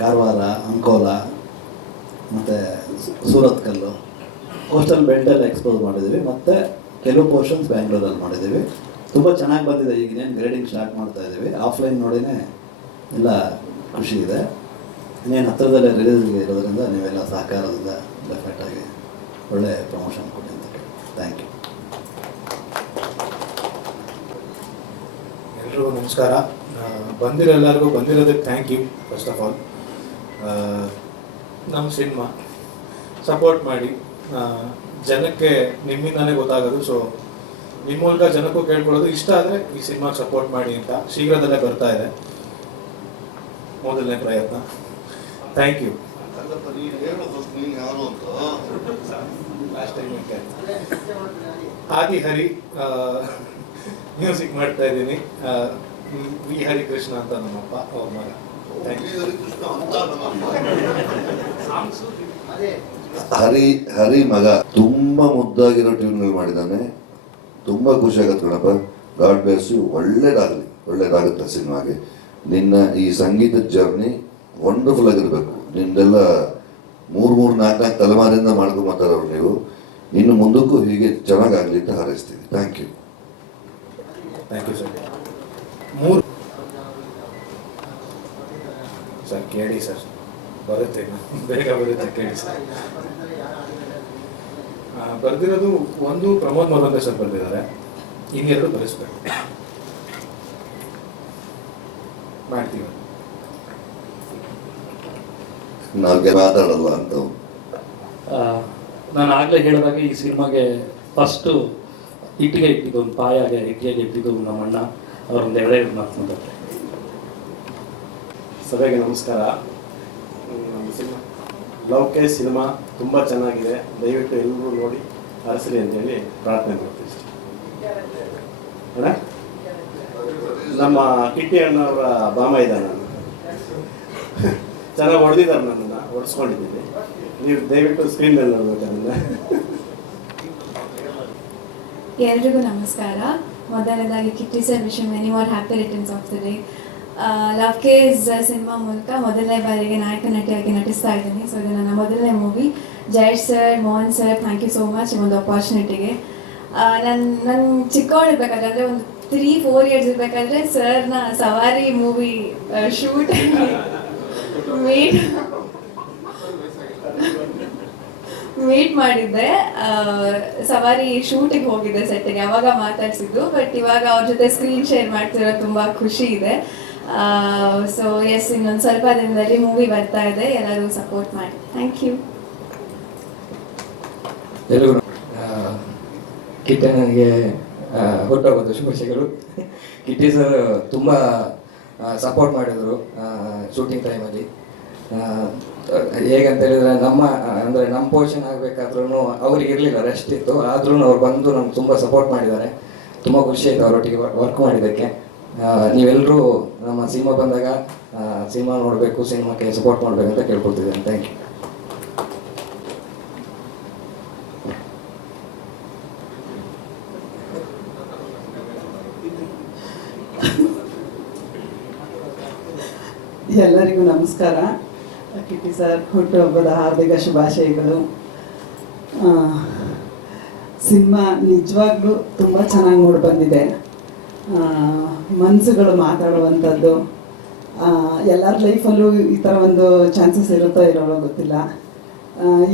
ಕಾರವಾರ, ಅಂಕೋಲ ಮತ್ತು ಸೂರತ್ಕಲ್ಲು, ಕೋಸ್ಟಲ್ ಬೆಲ್ಟಲ್ಲಿ ಎಕ್ಸ್ಪೋಸ್ ಮಾಡಿದ್ದೀವಿ. ಮತ್ತು ಕೆಲವು ಪೋರ್ಷನ್ಸ್ ಬ್ಯಾಂಗ್ಳೂರಲ್ಲಿ ಮಾಡಿದ್ದೀವಿ. ತುಂಬ ಚೆನ್ನಾಗಿ ಬಂದಿದೆ. ಈಗಿನೇನು ಗ್ರೇಡಿಂಗ್ ಸ್ಟಾರ್ಟ್ ಮಾಡ್ತಾ ಇದ್ದೀವಿ. ಆಫ್ಲೈನ್ ನೋಡಿನೇ ಎಲ್ಲ ಖುಷಿ ಇದೆ. ಇನ್ನೇನು ಹತ್ತಿರದಲ್ಲೇ ರಿಲೀಸ್ಗೆ ಇರೋದ್ರಿಂದ ನೀವೆಲ್ಲ ಸಹಕಾರದಿಂದ ಡೆಫಿನೆಟಾಗಿ ಒಳ್ಳೆ ಪ್ರಮೋಷನ್ ಕೊಡಿ ಅಂತ. Thank you. ಎಲ್ರಿಗೂ ನಮಸ್ಕಾರ. ಎಲ್ಲರಿಗೂ ಬಂದಿರೋದಕ್ಕೆ thank you. First of all ನಮ್ಮ ಸಿನಿಮಾ ಸಪೋರ್ಟ್ ಮಾಡಿ. ಜನಕ್ಕೆ ನಿಮ್ಮಿಂದಾನೇ ಗೊತ್ತಾಗೋದು. ಸೊ ನಿಮ್ಮ ಮೂಲಕ ಜನಕ್ಕೂ ಕೇಳ್ಕೊಳ್ಳೋದು, ಇಷ್ಟ ಆದರೆ ಈ ಸಿನಿಮಾಗೆ ಸಪೋರ್ಟ್ ಮಾಡಿ ಅಂತ. ಶೀಘ್ರದಲ್ಲೇ ಬರ್ತಾ ಇದೆ ಮೊದಲನೇ ಪ್ರಯತ್ನ. Thank you. Last time Adi Hari music ಮಾಡ್ತಾ ಇದ್ದೀನಿ. ವಿ ಹರಿಕೃಷ್ಣ ಅಂತ ನಮ್ಮಪ್ಪ, ಅವ್ರ ಮಗ. Thank you. ಹರಿ ಮಗ ತುಂಬಾ ಮುದ್ದಾಗಿರೋ ಟ್ಯೂನ್ಗಳು ಮಾಡಿದ್ದಾನೆ. ತುಂಬಾ ಖುಷಿ ಆಗತ್ತೆ ಕಣಪ್ಪ. God bless you. ಒಳ್ಳೇದಾಗುತ್ತೆ ಸಿನಿಮಾಗೆ. ನಿನ್ನ ಈ ಸಂಗೀತದ ಜರ್ನಿ ವಂಡರ್ಫುಲ್ ಆಗಿರ್ಬೇಕು. ನಿಮ್ದೆಲ್ಲ 3-4 ತಲೆಮಾರಿಂದ ಮಾಡ್ಕೊಂಬತ್ತಾರವ್ರು ನೀವು. ಇನ್ನು ಮುಂದಕ್ಕೂ ಹೀಗೆ ಚೆನ್ನಾಗಾಗಲಿ ಅಂತ ಹಾರೈಸ್ತೀವಿ. Thank you. Thank you sir. Sir ಕೇಳಿ ಸರ್, ಬರುತ್ತೆ, ಬೇಗ ಬರುತ್ತೆ, ಕೇಳಿ ಸರ್. ಬರೆದಿರೋದು ಒಂದು ಪ್ರಮೋದ್ ಮರುವಂತೆ ಸರ್ ಬರೆದಿದ್ದಾರೆ, ಇನ್ನೆರಡು ಬರೆಸ್ಬೇಕು. ಮಾಡ್ತೀವಿ. ನಾವ್ಗೆ ಮಾತಾಡಲ್ಲ ಅಂತ. ನಾನು ಆಗಲೇ ಹೇಳಿದಾಗ ಈ ಸಿನಿಮಾಗೆ ಫಸ್ಟು ಇಟ್ಟಿಗೆ ಇಟ್ಟಿದ್ದು, ಒಂದು ಪಾಯಾಗೆ ಇಟ್ಟಿಗೆ ಇಟ್ಟಿದ್ದು ನಮ್ಮ ಅಣ್ಣ. ಅವರೊಂದು 2 ಮಾತು ಮಾತಾಡ್ತಾರೆ. ಸಭೆಗೆ ನಮಸ್ಕಾರ. ನಮ್ಮ ಸಿನಿಮಾ ಲವಕೇಶ್ ಸಿನಿಮಾ ತುಂಬ ಚೆನ್ನಾಗಿದೆ. ದಯವಿಟ್ಟು ಎಲ್ಲರೂ ನೋಡಿ ಹರಿಸಲಿ ಅಂತೇಳಿ ಪ್ರಾರ್ಥನೆ ಮಾಡ್ತೀವಿ ಅಣ್ಣ. ನಮ್ಮ ಕಿಟ್ಟಿ ಅಣ್ಣವರ ಬಾಮ ಇದ್ದಾನೆ, ನಾನು ಚೆನ್ನಾಗಿ ಹೊಡೆದಿದ್ದಾರೆ, ನನ್ನನ್ನು ಹೊಡೆಸ್ಕೊಂಡಿದ್ದೀನಿ. ನೀವು ದಯವಿಟ್ಟು ಸ್ಕ್ರೀನ್ ಮೇಲೆ ನೋಡ್ಬೇಕು ಅದನ್ನು. ಎಲ್ರಿಗೂ ನಮಸ್ಕಾರ. ಮೊದಲನೇದಾಗಿ Kitty sir wish many more happy returns of the day. Lavakesh cinema ಮೂಲಕ ಮೊದಲನೇ ಬಾರಿಗೆ ನಾಯಕ ನಟಿಯಾಗಿ ನಟಿಸ್ತಾ ಇದ್ದೀನಿ. ಸೊ ಇದು ನನ್ನ ಮೊದಲನೇ movie. Jayesh sir, Mohan sir, thank you so much ಈ ಒಂದು ಅಪಾರ್ಚುನಿಟಿಗೆ. ನಾನು ಚಿಕ್ಕವಳಿರ್ಬೇಕಾದ್ರೆ ಅಂದರೆ ಒಂದು 3-4 ಇಯರ್ಸ್ ಇರಬೇಕಾದ್ರೆ ಸರ್ನ ಸವಾರಿ ಮೂವಿ ಶೂಟ್ ಮೀಟ್ ಮಾಡಿದ್ದೆ. ಸವಾರಿ ಶೂಟಿಗೆ ಹೋಗಿದ್ದೆ ಸೆಟ್ಟಿಗೆ, ಅವಾಗ ಮಾತಾಡ್ಸಿದ್ದು. ಬಟ್ ಇವಾಗ ಅವ್ರ ಜೊತೆ ಸ್ಕ್ರೀನ್ ಶೇರ್ ಮಾಡ್ತಿರೋ ತುಂಬ ಖುಷಿ ಇದೆ. ಸೊ ಎಸ್, ಇನ್ನೊಂದು ಸ್ವಲ್ಪ ದಿನದಲ್ಲಿ ಮೂವಿ ಬರ್ತಾ ಇದೆ, ಎಲ್ಲರೂ ಸಪೋರ್ಟ್ ಮಾಡಿ. Thank you. ಎಲ್ಲರೂ ಕಿಟ್ಟನಿಗೆ ಹುಟ್ಟುಹಬ್ಬದ ಶುಭಾಶಯಗಳು. ಕಿಟ್ಟಿ ಸರ್ ತುಂಬ ಸಪೋರ್ಟ್ ಮಾಡಿದರು ಶೂಟಿಂಗ್ ಟೈಮಲ್ಲಿ. ಹೇಗಂತ ಹೇಳಿದ್ರೆ ನಮ್ಮ ಪೋರ್ಷನ್ ಆಗಬೇಕಾದ್ರೂ ಅವ್ರಿಗೆ ಇರಲಿಲ್ಲ, ರೆಸ್ಟ್ ಇತ್ತು. ಆದ್ರೂ ಅವ್ರು ಬಂದು ನಮ್ಗೆ ತುಂಬ ಸಪೋರ್ಟ್ ಮಾಡಿದ್ದಾರೆ. ತುಂಬ ಖುಷಿ ಆಯಿತು ಅವರೊಟ್ಟಿಗೆ ವರ್ಕ್ ಮಾಡಿದ್ದಕ್ಕೆ. ನೀವೆಲ್ಲರೂ ನಮ್ಮ ಸಿನಿಮಾ ಬಂದಾಗ ಸಿನಿಮಾ ನೋಡಬೇಕು, ಸಿನಿಮಾಕ್ಕೆ ಸಪೋರ್ಟ್ ಮಾಡಬೇಕು ಅಂತ ಕೇಳ್ಕೊಳ್ತಿದ್ದೇನೆ. Thank you. ಎಲ್ಲರಿಗೂ ನಮಸ್ಕಾರ. ಕಿಟ್ಟಿ ಸರ್ ಹುಟ್ಟುಹಬ್ಬದ ಹಾರ್ದಿಕ ಶುಭಾಶಯಗಳು. ಸಿನಿಮಾ ನಿಜವಾಗ್ಲೂ ತುಂಬ ಚೆನ್ನಾಗಿ ಮೂಡಿ ಬಂದಿದೆ. ಮನಸ್ಸುಗಳು ಮಾತಾಡುವಂಥದ್ದು. ಎಲ್ಲರ ಲೈಫಲ್ಲೂ ಈ ಥರ ಒಂದು ಚಾನ್ಸಸ್ ಇರುತ್ತೋ ಇರೋಲ್ಲ ಗೊತ್ತಿಲ್ಲ.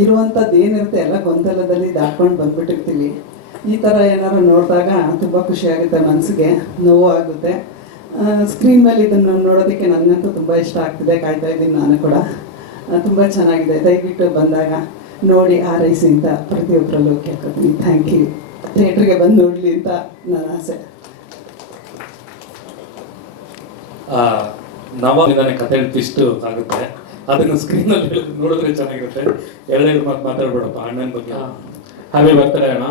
ಇರುವಂಥದ್ದು ಏನಿರುತ್ತೆ ಎಲ್ಲ ಗೊಂದಲದಲ್ಲಿ ದಾಟ್ಕೊಂಡು ಬಂದ್ಬಿಟ್ಟಿರ್ತೀವಿ. ಈ ಥರ ಏನಾದ್ರು ನೋಡಿದಾಗ ತುಂಬ ಖುಷಿಯಾಗುತ್ತೆ, ಮನಸ್ಸಿಗೆ ನೋವು ಆಗುತ್ತೆ. ಸ್ಕ್ರೀನ್ ಮೇಲೆ ಇದನ್ನು ನೋಡೋದಕ್ಕೆ ನನಗಂತೂ ತುಂಬ ಇಷ್ಟ ಆಗ್ತಿದೆ, ಕಾಯ್ತಾ ಇದ್ದೀನಿ ನಾನು ಕೂಡ. ತುಂಬ ಚೆನ್ನಾಗಿದೆ. ದಯವಿಟ್ಟು ಬಂದಾಗ ನೋಡಿ ಹಾರೈಸಿ ಅಂತ ಪ್ರತಿಯೊಬ್ಬರಲ್ಲೂ ಕೇಳ್ಕೊತೀನಿ. Thank you. ಥಿಯೇಟ್ರಿಗೆ ಬಂದು ನೋಡಲಿ ಅಂತ ನನ್ನ ಆಸೆ. ನವಾಲಿಂದಾನೆ ಕತೆ ಟ್ವಿಸ್ಟ್ ಆಗುತ್ತೆ, ಅದನ್ನು ಸ್ಕ್ರೀನಲ್ಲಿ ನೋಡಿದ್ರೆ ಚೆನ್ನಾಗಿರುತ್ತೆ. ಎರಡೆರಡು ಮಾತು ಮಾತಾಡ್ಬೇಡಪ್ಪ ಅಣ್ಣನ ಬಗ್ಗೆ. ಹ್ಯಾಪಿ ಬರ್ತಡೇ ಅಣ್ಣ,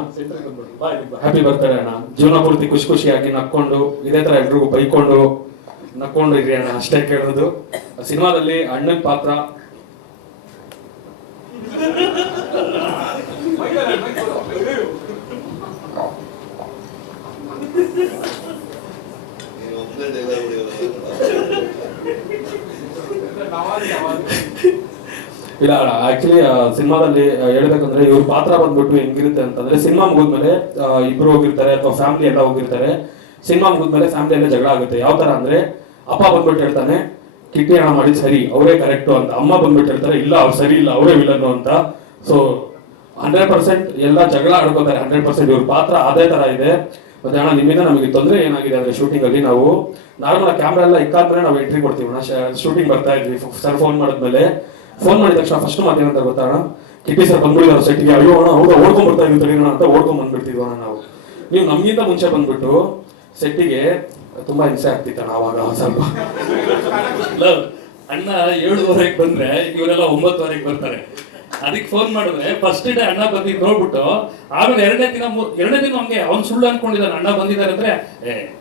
ಹ್ಯಾಪಿ ಬರ್ತಡೇ ಅಣ್ಣ. ಜೀವನ ಪೂರ್ತಿ ಖುಷಿ ಖುಷಿಯಾಗಿ ನಕ್ಕೊಂಡು ಇದೇ ತರ ಎಲ್ರಿಗೂ ಬೈಕೊಂಡು ನಕ್ಕೊಂಡು ಇರಿ ಅಣ್ಣ, ಅಷ್ಟೇ ಕೇಳೋದು. ಸಿನಿಮಾದಲ್ಲಿ ಅಣ್ಣನ ಪಾತ್ರ ಇಲ್ಲ ಆಕ್ಚುಲಿ ಸಿನಿಮಾದಲ್ಲಿ ಹೇಳ್ಬೇಕಂದ್ರೆ ಇವ್ರ ಪಾತ್ರ ಬಂದ್ಬಿಟ್ಟು ಹೆಂಗಿರುತ್ತೆ ಅಂತಂದ್ರೆ, ಸಿನಿಮಾ ಮುಗಿದ್ಮೇಲೆ ಇಬ್ರು ಹೋಗಿರ್ತಾರೆ ಅಥವಾ ಫ್ಯಾಮಿಲಿ ಎಲ್ಲ ಹೋಗಿರ್ತಾರೆ. ಸಿನಿಮಾ ಮುಗಿದ್ಮೇಲೆ ಫ್ಯಾಮಿಲಿ ಎಲ್ಲ ಜಗಳ ಆಗುತ್ತೆ. ಯಾವ ತರ ಅಂದ್ರೆ, ಅಪ್ಪ ಬಂದ್ಬಿಟ್ಟು ಹೇಳ್ತಾನೆ ಕಿಟ್ಟಿ ಹಣ ಮಾಡಿ ಸರಿ, ಅವರೇ ಕರೆಕ್ಟು ಅಂತ. ಅಮ್ಮ ಬಂದ್ಬಿಟ್ಟು ಹೇಳ್ತಾರೆ ಇಲ್ಲ ಅವ್ರು ಸರಿ ಇಲ್ಲ, ಅವರೇ ವಿಲನ್ನು ಅಂತ. ಸೊ 100% ಎಲ್ಲ ಜಗಳ ಆಡ್ಕೋತಾರೆ. 100% ಇವ್ರ ಪಾತ್ರ ಅದೇ ತರ ಇದೆ. ಮತ್ತೆ ಅಣ್ಣ ನಿಮ್ಮಿಂದ ನಮಗೆ ತೊಂದರೆ ಏನಾಗಿದೆ ಅಂದ್ರೆ, ಶೂಟಿಂಗ್ ಅಲ್ಲಿ ನಾವು ನಾರ್ಮಲ್ ಕ್ಯಾಮ್ರಾ ಎಲ್ಲ ಇಕ್ಕಾದ್ಮೇಲೆ ನಾವು ಎಂಟ್ರಿ ಕೊಡ್ತೀವಿ ಅಣ್ಣ. ಶೂಟಿಂಗ್ ಬರ್ತಾ ಇದ್ವಿ, ಸರ್ ಫೋನ್ ಮಾಡಿದ್ಮೇಲೆ, ಫೋನ್ ಮಾಡಿದ ತಕ್ಷಣ ಫಸ್ಟ್ ಮಾತೇನಂತ ಗೊತ್ತಾ ಅಣ್ಣ, ಕಿಟ್ಟಿ ಸರ್ ಬಂದ್ಬಿಟ್ಟಿದ್ದಾರೆ ಸೆಟ್ಗೆ. ಅಯ್ಯೋ ಅಣ್ಣ ಹೌದಾ, ಓಡ್ಕೊಂಡ್ ಬರ್ತಾ ಇದ್ದೀವಿ ತಡೀಣ ಅಂತ ಓಡ್ಕೊಂಡ್ ಬಂದ್ಬಿಡ್ತೀವಿ ಅಣ್ಣ ನಾವು. ನೀವು ನಮ್ಗಿಂತ ಮುಂಚೆ ಬಂದ್ಬಿಟ್ಟು ಸೆಟ್ಟಿಗೆ ತುಂಬಾ ಹಿಂಸೆ ಆಗ್ತಿತ್ತಣ್ಣ ಅವಾಗ ಸ್ವಲ್ಪ. ಅಣ್ಣ 7:30 ಬಂದ್ರೆ ಇವರೆಲ್ಲ 9:30 ಬರ್ತಾರೆ. ಅದಕ್ಕೆ ಫೋನ್ ಮಾಡಿದ್ರೆ ಫಸ್ಟ್ ಡೇ ಅಣ್ಣ ಬಂದಿದ್ದು ನೋಡ್ಬಿಟ್ಟು, ಆಮೇಲೆ ಎರಡನೇ ದಿನ ಹಂಗೆ ಅವ್ನು ಸುಳ್ಳು ಅನ್ಕೊಂಡಿದ್ದಾನೆ ಅಣ್ಣ ಬಂದಿದ್ದಾರೆ ಅಂದ್ರೆ,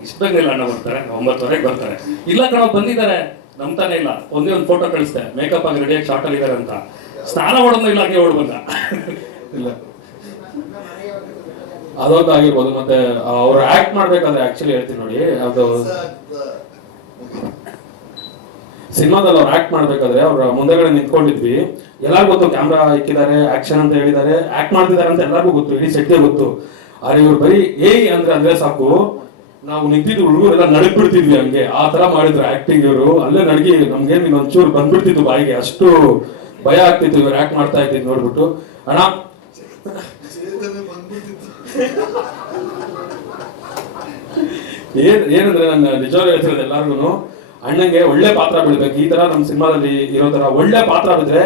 ಇಷ್ಟ ಬಂದಿಲ್ಲ ಅಣ್ಣ ಬರ್ತಾರೆ 9:30 ಬರ್ತಾರೆ. ಇಲ್ಲ ಕಣ ಬಂದಿದ್ದಾರೆ, ನಂಬ್ತಾನೆ ಇಲ್ಲ. ಒಂದೇ ಒಂದು ಫೋಟೋ ಕಳಿಸ್ದೆ, ಮೇಕಪ್ ಆಗಿ ರೆಡಿಯಾಗಿ ಶಾರ್ಟ್ ಅಲ್ಲಿ ಇದಾರೆ ಅಂತ. ಸ್ನಾನ ಮಾಡೋದು ಇಲ್ಲ, ಹಂಗೆ ಓಡ್ ಬಂದ. ಇಲ್ಲ ಅದೊಂದು ಆಗಿರ್ಬೋದು. ಮತ್ತೆ ಅವ್ರು ಆಕ್ಟ್ ಮಾಡ್ಬೇಕಾದ್ರೆ ಆಕ್ಚುಲಿ ಹೇಳ್ತೀನಿ ನೋಡಿ, ಅದು ಸಿನಿಮಾದಲ್ಲಿ ಅವ್ರು ಆಕ್ಟ್ ಮಾಡ್ಬೇಕಾದ್ರೆ ಅವ್ರ ಮುಂದೆಗಡೆ ನಿಂತ್ಕೊಂಡಿದ್ವಿ. ಎಲ್ಲರಿಗೂ ಗೊತ್ತು ಕ್ಯಾಮ್ರಾ ಇಕ್ಕಿದ್ದಾರೆ, ಆಕ್ಷನ್ ಅಂತ ಹೇಳಿದ್ದಾರೆ, ಆಕ್ಟ್ ಮಾಡ್ತಿದ್ದಾರೆ ಅಂತ ಎಲ್ಲರಿಗೂ ಗೊತ್ತು, ಇಡೀ ಸೆಟ್ಗೆ ಗೊತ್ತು. ಆದ್ರೆ ಇವ್ರು ಬರೀ ಅಂದ್ರೆ ಸಾಕು, ನಾವು ನಿಂತಿದ್ದು ಹುಡುಗರೆಲ್ಲ ನಡಗ್ಬಿಡ್ತಿದ್ವಿ ಹಂಗೆ. ಆ ತರ ಮಾಡಿದ್ರು ಆಕ್ಟಿಂಗ್ ಇವರು. ಅಲ್ಲೇ ನಡಗಿ ನಮ್ಗೆ ಒಂಚೂರು ಬಂದ್ಬಿಡ್ತಿತ್ತು ಬಾಯಿಗೆ, ಅಷ್ಟು ಭಯ ಆಗ್ತಿತ್ತು ಇವ್ರು ಆಕ್ಟ್ ಮಾಡ್ತಾ ಇದ್ದಿದ್ದು ನೋಡ್ಬಿಟ್ಟು. ಅಣ್ಣ ಏನಂದ್ರೆ ನಾನು ನಿಜವಾಗ್ಲೂ ಹೇಳ್ತಿರೋದು ಎಲ್ಲಾರ್ಗು, ಅಣ್ಣಂಗೆ ಒಳ್ಳೆ ಪಾತ್ರ ಬಿಡ್ಬೇಕು. ಈ ತರ ನಮ್ಮ ಸಿನಿಮಾದಲ್ಲಿ ಇರೋ ತರ ಒಳ್ಳೆ ಪಾತ್ರ ಬಿದ್ರೆ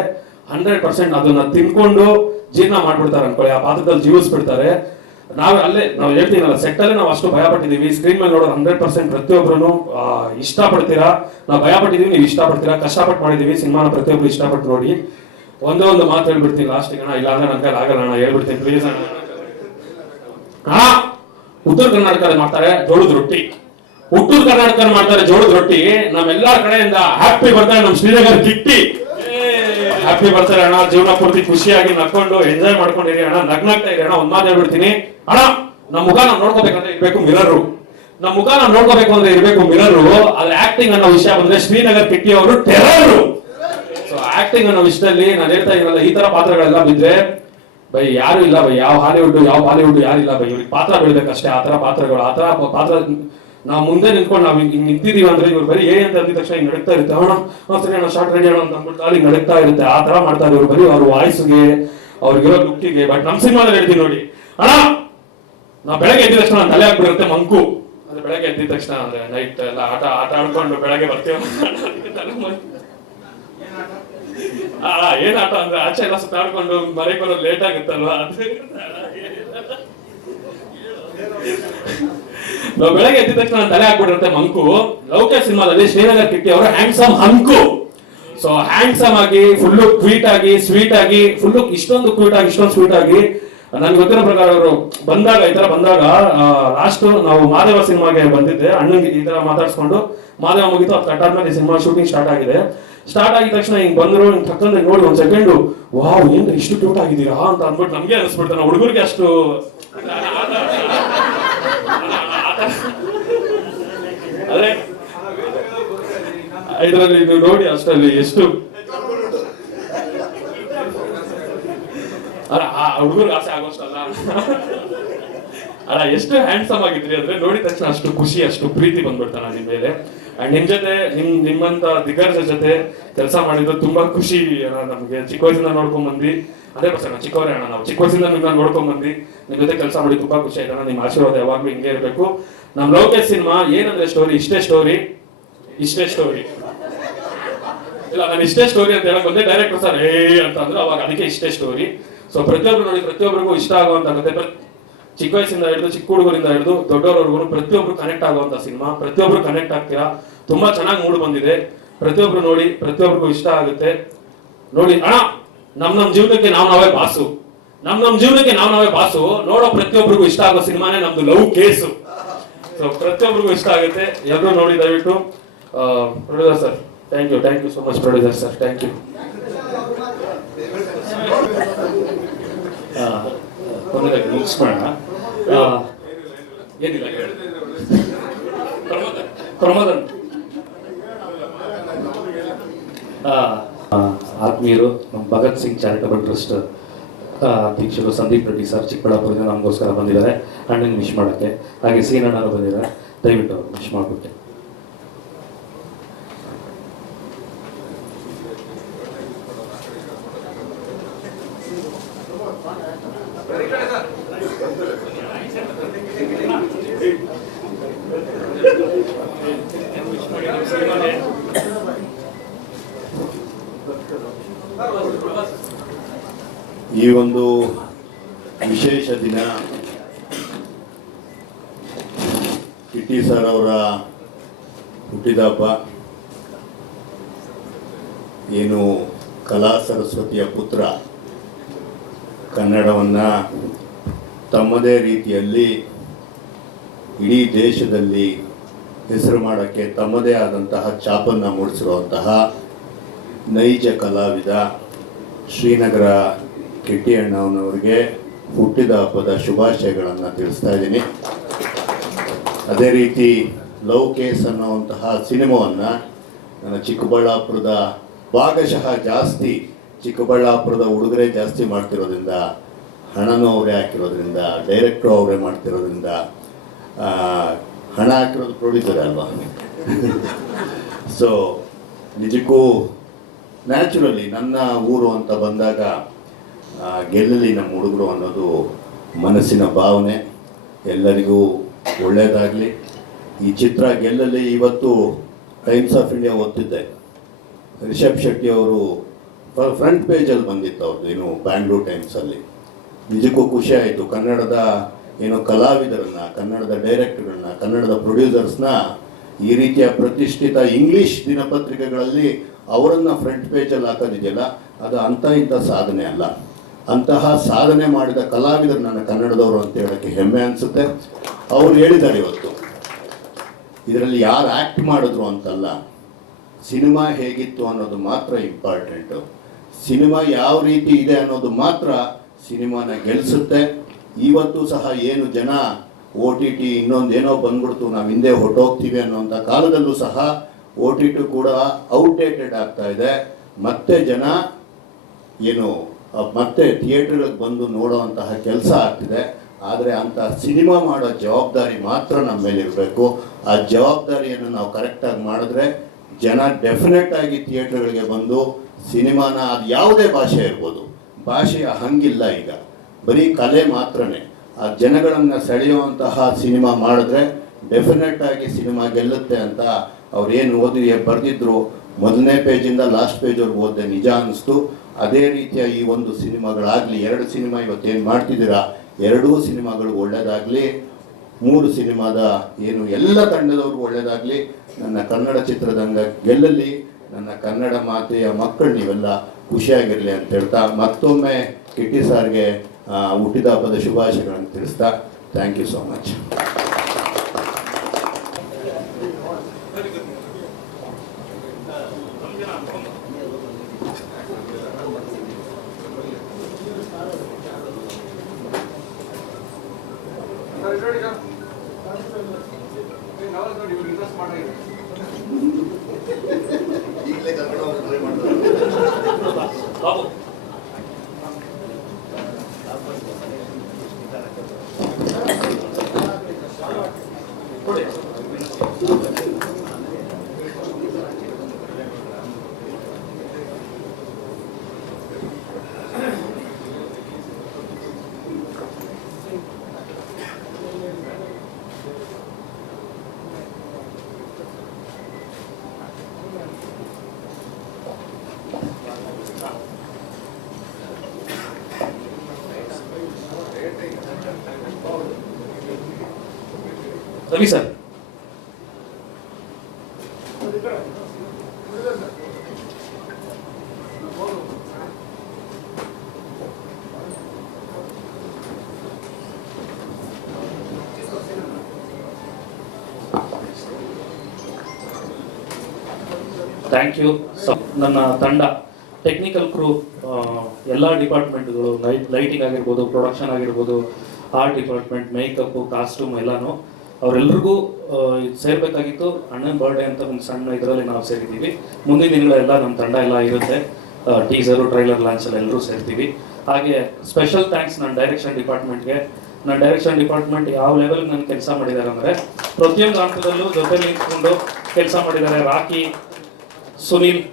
100% ಅದನ್ನ ತಿನ್ಕೊಂಡು ಜೀರ್ಣ ಮಾಡ್ಬಿಡ್ತಾರೆ ಅನ್ಕೊಳ್ಳಿ, ಆ ಪಾತ್ರದಲ್ಲಿ ಜೀವಿಸ್ಬಿಡ್ತಾರೆ. ನಾವು ಹೇಳ್ತೀನಲ್ಲ, ಸೆಟ್ ಅಲ್ಲಿ ನಾವು ಅಷ್ಟು ಭಯ ಪಟ್ಟಿದೀವಿ. ಸ್ಕ್ರೀನ್ ಮೇಲೆ ನೋಡೋದು 100% ಪ್ರತಿಯೊಬ್ಬರು ಇಷ್ಟಪಡ್ತೀರಾ. ನಾವು ಭಯ ಪಟ್ಟಿದೀವಿ, ನೀವು ಇಷ್ಟಪಡ್ತೀರಾ, ಕಷ್ಟಪಟ್ಟು ಮಾಡಿದೀವಿ. ಸಿನಿಮಾನ ಪ್ರತಿಯೊಬ್ರು ಇಷ್ಟಪಟ್ಟು ನೋಡಿ. ಒಂದು ಮಾತು ಹೇಳ್ಬಿಡ್ತೀನಿ ಲಾಸ್ಟಿಗೆ ಅಣ್ಣ, ಇಲ್ಲ ಅಂದ್ರೆ ನನ್ನ ಕೈಲಿ ಆಗಲ್ಲ ಅಣ್ಣ, ಹೇಳ್ಬಿಡ್ತೀನಿ ಪ್ಲೀಸ್ ಅಣ್ಣ. ಉತ್ತರ ಕರ್ನಾಟಕದಲ್ಲಿ ಮಾಡ್ತಾರೆ ಜೋಳದ ರೊಟ್ಟಿ, ಉತ್ತರ ಕರ್ನಾಟಕ ಮಾಡ್ತಾರೆ ಜೋಳದ ರೊಟ್ಟಿ. ನಮ್ಮೆಲ್ಲರ ಕಡೆಯಿಂದ ಹ್ಯಾಪಿ ಬರ್ತಾರೆ ನಮ್ಮ ಶ್ರೀನಗರ್ ಕಿಟ್ಟಿ. ಹ್ಯಾಪಿ ಬರ್ತಾರೆ ಅಣ್ಣ, ಜೀವನ ಪೂರ್ತಿ ಖುಷಿಯಾಗಿ ನಕ್ಕೊಂಡು ಎಂಜಾಯ್ ಮಾಡ್ಕೊಂಡಿರಿ ಅಣ್ಣ, ನಗ್ನಾಗ್ತಾ ಇರಿ ಅಣ್ಣ. ಒಂದ್ ಮಾತು ಹೇಳ್ಬಿಡ್ತೀನಿ ಅಣ್ಣ, ನಮ್ಮ ಮುಖ ನಾವು ನೋಡ್ಕೋಬೇಕಂದ್ರೆ ಇರ್ಬೇಕು ಮಿರರು. ನಮ್ಮ ಮುಖ ನಾವು ನೋಡ್ಕೋಬೇಕು ಅಂದ್ರೆ ಇರ್ಬೇಕು ಮಿರರು. ಅದ್ರ ಆಕ್ಟಿಂಗ್ ಅನ್ನೋ ವಿಷಯ ಬಂದ್ರೆ ಶ್ರೀನಗರ್ ಕಿಟ್ಟಿ ಅವರು ಟೆರರು. ಸೊ ಆಕ್ಟಿಂಗ್ ಅನ್ನೋ ವಿಷಯದಲ್ಲಿ ನಾನು ಹೇಳ್ತಾ ಇರಲ್ಲ, ಈ ತರ ಪಾತ್ರಗಳೆಲ್ಲ ಬಿದ್ರೆ ಬೈ ಯಾರು ಇಲ್ಲ ಬೈ, ಯಾವ ಹಾಲಿವುಡ್ ಯಾವ ಬಾಲಿವುಡ್ ಯಾರಿಲ್ಲ ಬೈ, ಇವ್ರಿಗೆ ಪಾತ್ರ ಬೆಳಿಬೇಕಷ್ಟೇ. ಆ ಥರ ಪಾತ್ರಗಳು, ಆ ಥರ ಪಾತ್ರ ನಾವು ಮುಂದೆ ನಿಂತ್ಕೊಂಡು ನಾವು ಹಿಂಗೆ ನಿಂತಿದೀವಿ ಅಂದ್ರೆ ಇವ್ರು ಬರೀ ಅಂತ ಅಂದಿದ ತಕ್ಷಣ ಹಿಂಗೆ ನಡೀತಾ ಇರುತ್ತೆ, ಅಣ್ಣ ಸರಿ ಅಣ್ಣ ಶಾರ್ಟ್ ರೆಡಿ ಅಣ್ಣ ಅಂತ ಅಂದ್ಬಿಟ್ಟು ಅಲ್ಲಿ ನಡೀತಾ ಇರುತ್ತೆ. ಆ ಥರ ಮಾಡ್ತಾರೆ ಇವ್ರು ಬರೀ ಅವ್ರ ವಾಯ್ಸ್ಗೆ, ಅವ್ರಿಗಿರೋ ಲುಕ್ಕಿಗೆ. ಬಟ್ ನಮ್ಮ ಸಿನಿಮಾದಲ್ಲಿ ಹೇಳ್ತೀವಿ ನೋಡಿ, ಅಣ್ಣ ನಾವು ಬೆಳಗ್ಗೆ ಎದ್ದಿದ ತಕ್ಷಣ ತಲೆ ಆಗ್ಬಿಡುತ್ತೆ ಮಂಕು. ಅಂದ್ರೆ ಬೆಳಗ್ಗೆ ಎದ್ದಿದ ತಕ್ಷಣ ಅಂದ್ರೆ ನೈಟ್ ಎಲ್ಲ ಆಟ ಆಡ್ಕೊಂಡು ಬೆಳಗ್ಗೆ ಬರ್ತೀವಿ. ಏನ್ ಆಟ ಅಂದ್ರೆ ಆಚೆ ಎಲ್ಲ ಸುತ್ತಾಡ್ಕೊಂಡು ಮನೆಗೆ ಬರೋದು ಲೇಟ್ ಆಗುತ್ತಲ್ವಾ, ನಾವು ಬೆಳಗ್ಗೆ ಎದ್ದಿದ ತಕ್ಷಣ ತಲೆ ಆಗ್ಬಿಟ್ಟಿರುತ್ತೆ ಮಂಕು. ಲೌಕೇಶ್ ಸಿನಿಮಾದಲ್ಲಿ ಶ್ರೀನಗರ್ ಕಿಟ್ಟಿ ಅವರು ಹ್ಯಾಂಡ್ಸಮ್ ಹಂಕು. ಸೊ ಹ್ಯಾಂಡ್ಸಮ್ ಆಗಿ, ಫುಲ್ಲು ಕ್ವೀಟ್ ಆಗಿ, ಸ್ವೀಟ್ ಆಗಿ, ಫುಲ್ಲು ಇಷ್ಟೊಂದು ಕ್ವೀಟ್ ಆಗಿ, ಇಷ್ಟೊಂದು ಸ್ವೀಟ್ ಆಗಿ, ನನ್ಗೆ ಗೊತ್ತಿರೋ ಪ್ರಕಾರ ಅವರು ಬಂದಾಗ ಈ ತರ ಬಂದಾಗ ಲಾಸ್ಟ್ ನಾವು ಮಾದೇವ ಸಿನಿಮಾಗೆ ಬಂದಿದ್ದೆ, ಅಣ್ಣಂಗೆ ಈ ತರ ಮಾತಾಡ್ಸ್ಕೊಂಡು ಮಾದೇವ ಮುಗಿತು. ಅದು ಕಟ್ಟಾದ್ಮೇಲೆ ಸಿನಿಮಾ ಶೂಟಿಂಗ್ ಸ್ಟಾರ್ಟ್ ಆಗಿದೆ. ಸ್ಟಾರ್ಟ್ ಆಗಿದ ತಕ್ಷಣ ಹಿಂಗ್ ಬಂದ್ರು, ಹಿಂಗ್ ತಕ್ಕಂದ್ರೆ ನೋಡಿ ಒಂದ್ ಸೆಕೆಂಡು, ವಾವ್ ಏನ್ ಇಷ್ಟು ಕ್ಯೂಟ್ ಆಗಿದ್ದೀರಾ ಅಂತ ಅಂದ್ಬಿಟ್ಟು ನಮ್ಗೆ ಅನಿಸ್ಬಿಡ್ತಾನೆ. ಹುಡುಗರಿಗೆ ಅಷ್ಟು ಅದೇ ಇದರಲ್ಲಿ ನೀವು ನೋಡಿ ಅಷ್ಟರಲ್ಲಿ ಎಷ್ಟು ಅಲ್ಲ ಆ ಹುಡುಗರು ಆಸೆ ಆಗೋಷ್ಟಲ್ಲ ಅಲ್ಲ, ಎಷ್ಟು ಹ್ಯಾಂಡ್ಸಮ್ ಆಗಿದ್ರಿ ಅಂದ್ರೆ ನೋಡಿದ ತಕ್ಷಣ ಅಷ್ಟು ಖುಷಿ, ಅಷ್ಟು ಪ್ರೀತಿ ಬಂದ್ಬಿಡ್ತಾನ ನಿಮ್ ಮೇಲೆ. ಅಂಡ್ ನಿಮ್ ಜೊತೆ ನಿಮ್ಮಂತ ದಿಗ್ಗಜರ ಜೊತೆ ಕೆಲಸ ಮಾಡಿದ್ದು ತುಂಬಾ ಖುಷಿ ನಮ್ಗೆ. ಚಿಕ್ಕ ವಯಸ್ಸಿಂದ ನೋಡ್ಕೊಂಡ್ ಬಂದ್ವಿ, ಅದೇ ಪರ್ಸನ್ ಚಿಕ್ಕವರೇ ಅಣ್ಣ, ನಾವು ಚಿಕ್ಕ ವಯಸ್ಸಿಂದ ನಿಮ್ಮನ್ನ ನೋಡ್ಕೊಂಡ್ ಬಂದ್ವಿ. ನಿಮ್ ಜೊತೆ ಕೆಲಸ ಮಾಡಿ ತುಂಬಾ ಖುಷಿ ಆಯ್ತಾನ. ನಿಮ್ ಆಶೀರ್ವಾದ ಯಾವಾಗ್ಲೂ ಹಿಂಗೆ ಇರಬೇಕು. ನಮ್ ಲೌಕೇಶ್ ಸಿನಿಮಾ ಏನಂದ್ರೆ ಸ್ಟೋರಿ ಇಷ್ಟೇ ಸ್ಟೋರಿ ಇಲ್ಲ, ನಾನು ಇಷ್ಟೇ ಸ್ಟೋರಿ ಅಂತ ಹೇಳಕ್ ಬಂದೆ. ಡೈರೆಕ್ಟರ್ ಸರ್ ಅಂತ ಅಂದ್ರೆ ಅವಾಗ ಅದಕ್ಕೆ ಇಷ್ಟೇ ಸ್ಟೋರಿ. ಸೊ ಪ್ರತಿಯೊಬ್ರು ನೋಡಿ, ಪ್ರತಿಯೊಬ್ಬರಿಗೂ ಇಷ್ಟ ಆಗುವಂತ ಕತೆ, ಚಿಕ್ಕ ವಯಸ್ಸಿಂದ ಹಿಡಿದು ಚಿಕ್ಕ ಹುಡುಗರಿಂದ ಹಿಡಿದು ದೊಡ್ಡವರವರೆಗೂ ಪ್ರತಿಯೊಬ್ರು ಕನೆಕ್ಟ್ ಆಗುವಂತ ಸಿನಿಮಾ. ಪ್ರತಿಯೊಬ್ರು ಕನೆಕ್ಟ್ ಆಗ್ತೀರಾ, ತುಂಬಾ ಚೆನ್ನಾಗಿ ಮೂಡ್ ಬಂದಿದೆ. ಪ್ರತಿಯೊಬ್ರು ನೋಡಿ, ಪ್ರತಿಯೊಬ್ಬರಿಗೂ ಇಷ್ಟ ಆಗುತ್ತೆ. ನೋಡಿ ಅಣ್ಣ, ನಮ್ ಜೀವನಕ್ಕೆ ನಾವೇ ಬಾಸು, ನಮ್ ಜೀವನಕ್ಕೆ ನಾವೇ ಬಾಸು. ನೋಡೋ ಪ್ರತಿಯೊಬ್ಬರಿಗೂ ಇಷ್ಟ ಆಗೋ ಸಿನಿಮಾನೇ ನಮ್ದು ಲವ್ ಕೇಸು. ಸೊ ಪ್ರತಿಯೊಬ್ಬರಿಗೂ ಇಷ್ಟ ಆಗುತ್ತೆ, ಎಲ್ಲರೂ ನೋಡಿ ದಯವಿಟ್ಟು. Producer sir thank you so much. Producer sir thank you. ಮುಗಿಸ್ ಮಾಡೋಣ. ಏನಿಲ್ಲ ಪ್ರಮೋದನ್ ಆತ್ಮೀಯರು, ನಮ್ಮ ಭಗತ್ ಸಿಂಗ್ ಚಾರಿಟಬಲ್ ಟ್ರಸ್ಟ್ ಅಧ್ಯಕ್ಷರು ಸಂದೀಪ್ ರೆಡ್ಡಿ ಸರ್ ಚಿಕ್ಕಬಳ್ಳಾಪುರದಿಂದ ನಮಗೋಸ್ಕರ ಬಂದಿದ್ದಾರೆ ಅಣ್ಣಂಗೆ ವಿಶ್ ಮಾಡೋಕ್ಕೆ. ಹಾಗೆ ಸೀನಣ್ಣರು ಬಂದಿದ್ದಾರೆ, ದಯವಿಟ್ಟು ವಿಶ್ ಮಾಡಿಬಿಟ್ಟೆ. ಈ ಒಂದು ವಿಶೇಷ ದಿನ ಕಿಟ್ಟಿ ಸರ್ ಅವರ ಹುಟ್ಟಿದ ಹಬ್ಬ. ಏನು ಕಲಾ ಸರಸ್ವತಿಯ ಪುತ್ರ ಕನ್ನಡವನ್ನು ತಮ್ಮದೇ ರೀತಿಯಲ್ಲಿ ಇಡೀ ದೇಶದಲ್ಲಿ ಹೆಸರು ಮಾಡೋಕ್ಕೆ ತಮ್ಮದೇ ಆದಂತಹ ಛಾಪನ್ನು ಮೂಡಿಸಿರುವಂತಹ ನೈಜ ಕಲಾವಿದ ಶ್ರೀನಗರ ಕಿಟ್ಟಿ ಅಣ್ಣನವರಿಗೆ ಹುಟ್ಟಿದ ಹಬ್ಬದ ಶುಭಾಶಯಗಳನ್ನು ತಿಳಿಸ್ತಾ ಇದ್ದೀನಿ. ಅದೇ ರೀತಿ ಲವ್ ಕೇಸ್ ಅನ್ನುವಂತಹ ಸಿನಿಮಾವನ್ನು ನನ್ನ ಚಿಕ್ಕಬಳ್ಳಾಪುರದ ಭಾಗಶಃ ಜಾಸ್ತಿ ಚಿಕ್ಕಬಳ್ಳಾಪುರದ ಹುಡುಗರೇ ಜಾಸ್ತಿ ಮಾಡ್ತಿರೋದ್ರಿಂದ, ಹಣನೂ ಅವರೇ ಹಾಕಿರೋದ್ರಿಂದ, ಡೈರೆಕ್ಟ್ರು ಅವರೇ ಮಾಡ್ತಿರೋದ್ರಿಂದ, ಹಣ ಹಾಕಿರೋದು ಪ್ರೊಡ್ಯೂಸರ್ ಅಲ್ವಾ. ಸೊ ನಿಜಕ್ಕೂ ನ್ಯಾಚುರಲಿ ನನ್ನ ಊರು ಅಂತ ಬಂದಾಗ ಗೆಲ್ಲಲಿ ನಮ್ಮ ಹುಡುಗರು ಅನ್ನೋದು ಮನಸ್ಸಿನ ಭಾವನೆ. ಎಲ್ಲರಿಗೂ ಒಳ್ಳೆಯದಾಗಲಿ. ಈ ಚಿತ್ರ ಗೆಲ್ಲಲಿ. ಇವತ್ತು ಟೈಮ್ಸ್ ಆಫ್ ಇಂಡಿಯಾ ಓದ್ತಿದ್ದೆ, ರಿಷಬ್ ಶೆಟ್ಟಿ ಅವರು ಫ್ರಂಟ್ ಪೇಜಲ್ಲಿ ಬಂದಿತ್ತು ಅವ್ರದ್ದು, ಏನು ಬ್ಯಾಂಗ್ಳೂರ್ ಟೈಮ್ಸಲ್ಲಿ. ನಿಜಕ್ಕೂ ಖುಷಿ ಆಯಿತು. ಕನ್ನಡದ ಏನು ಕಲಾವಿದರನ್ನು, ಕನ್ನಡದ ಡೈರೆಕ್ಟರ್ಗಳನ್ನ, ಕನ್ನಡದ ಪ್ರೊಡ್ಯೂಸರ್ಸ್ನ ಈ ರೀತಿಯ ಪ್ರತಿಷ್ಠಿತ ಇಂಗ್ಲೀಷ್ ದಿನಪತ್ರಿಕೆಗಳಲ್ಲಿ ಅವರನ್ನು ಫ್ರಂಟ್ ಪೇಜಲ್ಲಿ ಹಾಕೋದಿದೆಯಲ್ಲ, ಅದು ಅಂಥ ಇಂಥ ಸಾಧನೆ ಅಲ್ಲ. ಅಂತಹ ಸಾಧನೆ ಮಾಡಿದ ಕಲಾವಿದರು ನನ್ನ ಕನ್ನಡದವರು ಅಂತ ಹೇಳೋಕ್ಕೆ ಹೆಮ್ಮೆ ಅನಿಸುತ್ತೆ. ಅವ್ರು ಹೇಳಿದ್ದಾರೆ ಇವತ್ತು, ಇದರಲ್ಲಿ ಯಾರು ಆ್ಯಕ್ಟ್ ಮಾಡಿದ್ರು ಅಂತಲ್ಲ, ಸಿನಿಮಾ ಹೇಗಿತ್ತು ಅನ್ನೋದು ಮಾತ್ರ ಇಂಪಾರ್ಟೆಂಟು. ಸಿನಿಮಾ ಯಾವ ರೀತಿ ಇದೆ ಅನ್ನೋದು ಮಾತ್ರ ಸಿನಿಮಾನ ಗೆಲ್ಲಿಸುತ್ತೆ. ಇವತ್ತು ಸಹ ಏನು ಜನ OTT ಇನ್ನೊಂದೇನೋ ಬಂದ್ಬಿಡ್ತು, ನಾವು ಹಿಂದೆ ಹೊರಟೋಗ್ತೀವಿ ಅನ್ನೋಂಥ ಕಾಲದಲ್ಲೂ ಸಹ OTT ಕೂಡ ಔಟ್ಡೇಟೆಡ್ ಆಗ್ತಾ ಇದೆ. ಮತ್ತೆ ಜನ ಏನು ಮತ್ತೆ ಥಿಯೇಟರ್ಗಳಿಗೆ ಬಂದು ನೋಡುವಂತಹ ಕೆಲಸ ಆಗ್ತಿದೆ. ಆದರೆ ಅಂಥ ಸಿನಿಮಾ ಮಾಡೋ ಜವಾಬ್ದಾರಿ ಮಾತ್ರ ನಮ್ಮ ಮೇಲೆ ಇರಬೇಕು. ಆ ಜವಾಬ್ದಾರಿಯನ್ನು ನಾವು ಕರೆಕ್ಟಾಗಿ ಮಾಡಿದ್ರೆ ಜನ ಡೆಫಿನೆಟ್ ಆಗಿ ಥಿಯೇಟರ್ಗಳಿಗೆ ಬಂದು ಸಿನಿಮಾನ, ಅದು ಯಾವುದೇ ಭಾಷೆ ಇರ್ಬೋದು, ಭಾಷೆಯ ಹಂಗಿಲ್ಲ, ಈಗ ಬರೀ ಕಲೆ ಮಾತ್ರನೇ. ಆ ಜನಗಳನ್ನು ಸೆಳೆಯುವಂತಹ ಸಿನಿಮಾ ಮಾಡಿದ್ರೆ ಡೆಫಿನೆಟ್ ಆಗಿ ಸಿನಿಮಾ ಗೆಲ್ಲುತ್ತೆ ಅಂತ ಅವ್ರೇನು ಬರೆದಿದ್ರು, ಮೊದಲನೇ ಪೇಜಿಂದ ಲಾಸ್ಟ್ ಪೇಜ್ವರೆಗೂ ಓದಿದೆ, ನಿಜ ಅನ್ನಿಸ್ತು. ಅದೇ ರೀತಿಯ ಈ ಒಂದು ಸಿನಿಮಾಗಳಾಗಲಿ, 2 ಸಿನಿಮಾ ಇವತ್ತೇನು ಮಾಡ್ತಿದ್ದೀರಾ, 2 ಸಿನಿಮಾಗಳು ಒಳ್ಳೆಯದಾಗಲಿ. 3 ಸಿನಿಮಾದ ಏನು ಎಲ್ಲ ತಂಡದವ್ರಿಗೂ ಒಳ್ಳೆಯದಾಗಲಿ. ನನ್ನ ಕನ್ನಡ ಚಿತ್ರರಂಗ ಗೆಲ್ಲಲಿ. ನನ್ನ ಕನ್ನಡ ಮಾತೆಯ ಮಕ್ಕಳು ನೀವೆಲ್ಲ ಖುಷಿಯಾಗಿರಲಿ ಅಂತ ಹೇಳ್ತಾ ಮತ್ತೊಮ್ಮೆ ಕಿಟ್ಟಿ ಸಾರ್ಗೆ ಹುಟ್ಟಿದ ಹಬ್ಬದ ಶುಭಾಶಯಗಳನ್ನು ತಿಳಿಸ್ತಾ thank you so much. Ravi sir, thank you. ನನ್ನ ತಂಡ, ಟೆಕ್ನಿಕಲ್ ಕ್ರೂ, ಎಲ್ಲ ಡಿಪಾರ್ಟ್ಮೆಂಟ್ಗಳು, ಲೈಟಿಂಗ್ ಆಗಿರ್ಬೋದು, ಪ್ರೊಡಕ್ಷನ್ ಆಗಿರ್ಬೋದು, ಆರ್ಟ್ ಡಿಪಾರ್ಟ್ಮೆಂಟ್, ಮೇಕಪ್ಪು, ಕಾಸ್ಟ್ಯೂಮ್ ಎಲ್ಲನೂ ಅವರೆಲ್ರಿಗೂ ಸೇರಬೇಕಾಗಿತ್ತು. ಅಣ್ಣನ ಬರ್ಡೇ ಅಂತ ಒಂದು ಸಣ್ಣ ಇದರಲ್ಲಿ ನಾವು ಸೇರಿದ್ದೀವಿ. ಮುಂದಿನ ದಿನಗಳೆಲ್ಲ ನಮ್ಮ ತಂಡ ಎಲ್ಲ ಇರುತ್ತೆ. ಟೀಸರು, ಟ್ರೈಲರ್ ಲಾಂಚಲ್ಲಿ ಎಲ್ಲರೂ ಸೇರ್ತೀವಿ. ಹಾಗೆ ಸ್ಪೆಷಲ್ ಥ್ಯಾಂಕ್ಸ್ ನನ್ನ ಡೈರೆಕ್ಷನ್ ಡಿಪಾರ್ಟ್ಮೆಂಟ್ಗೆ. ನನ್ನ ಡೈರೆಕ್ಷನ್ ಡಿಪಾರ್ಟ್ಮೆಂಟ್ ಯಾವ ಲೆವೆಲ್ಗೆ ನಾನು ಕೆಲಸ ಮಾಡಿದ್ದಾರೆ ಅಂದರೆ, ಪ್ರತಿಯೊಂದು ಹಂತದಲ್ಲೂ ಜೊತೆ ನಿಂತ್ಕೊಂಡು ಕೆಲಸ ಮಾಡಿದ್ದಾರೆ. ರಾಕಿ, ಸುನೀಲ್,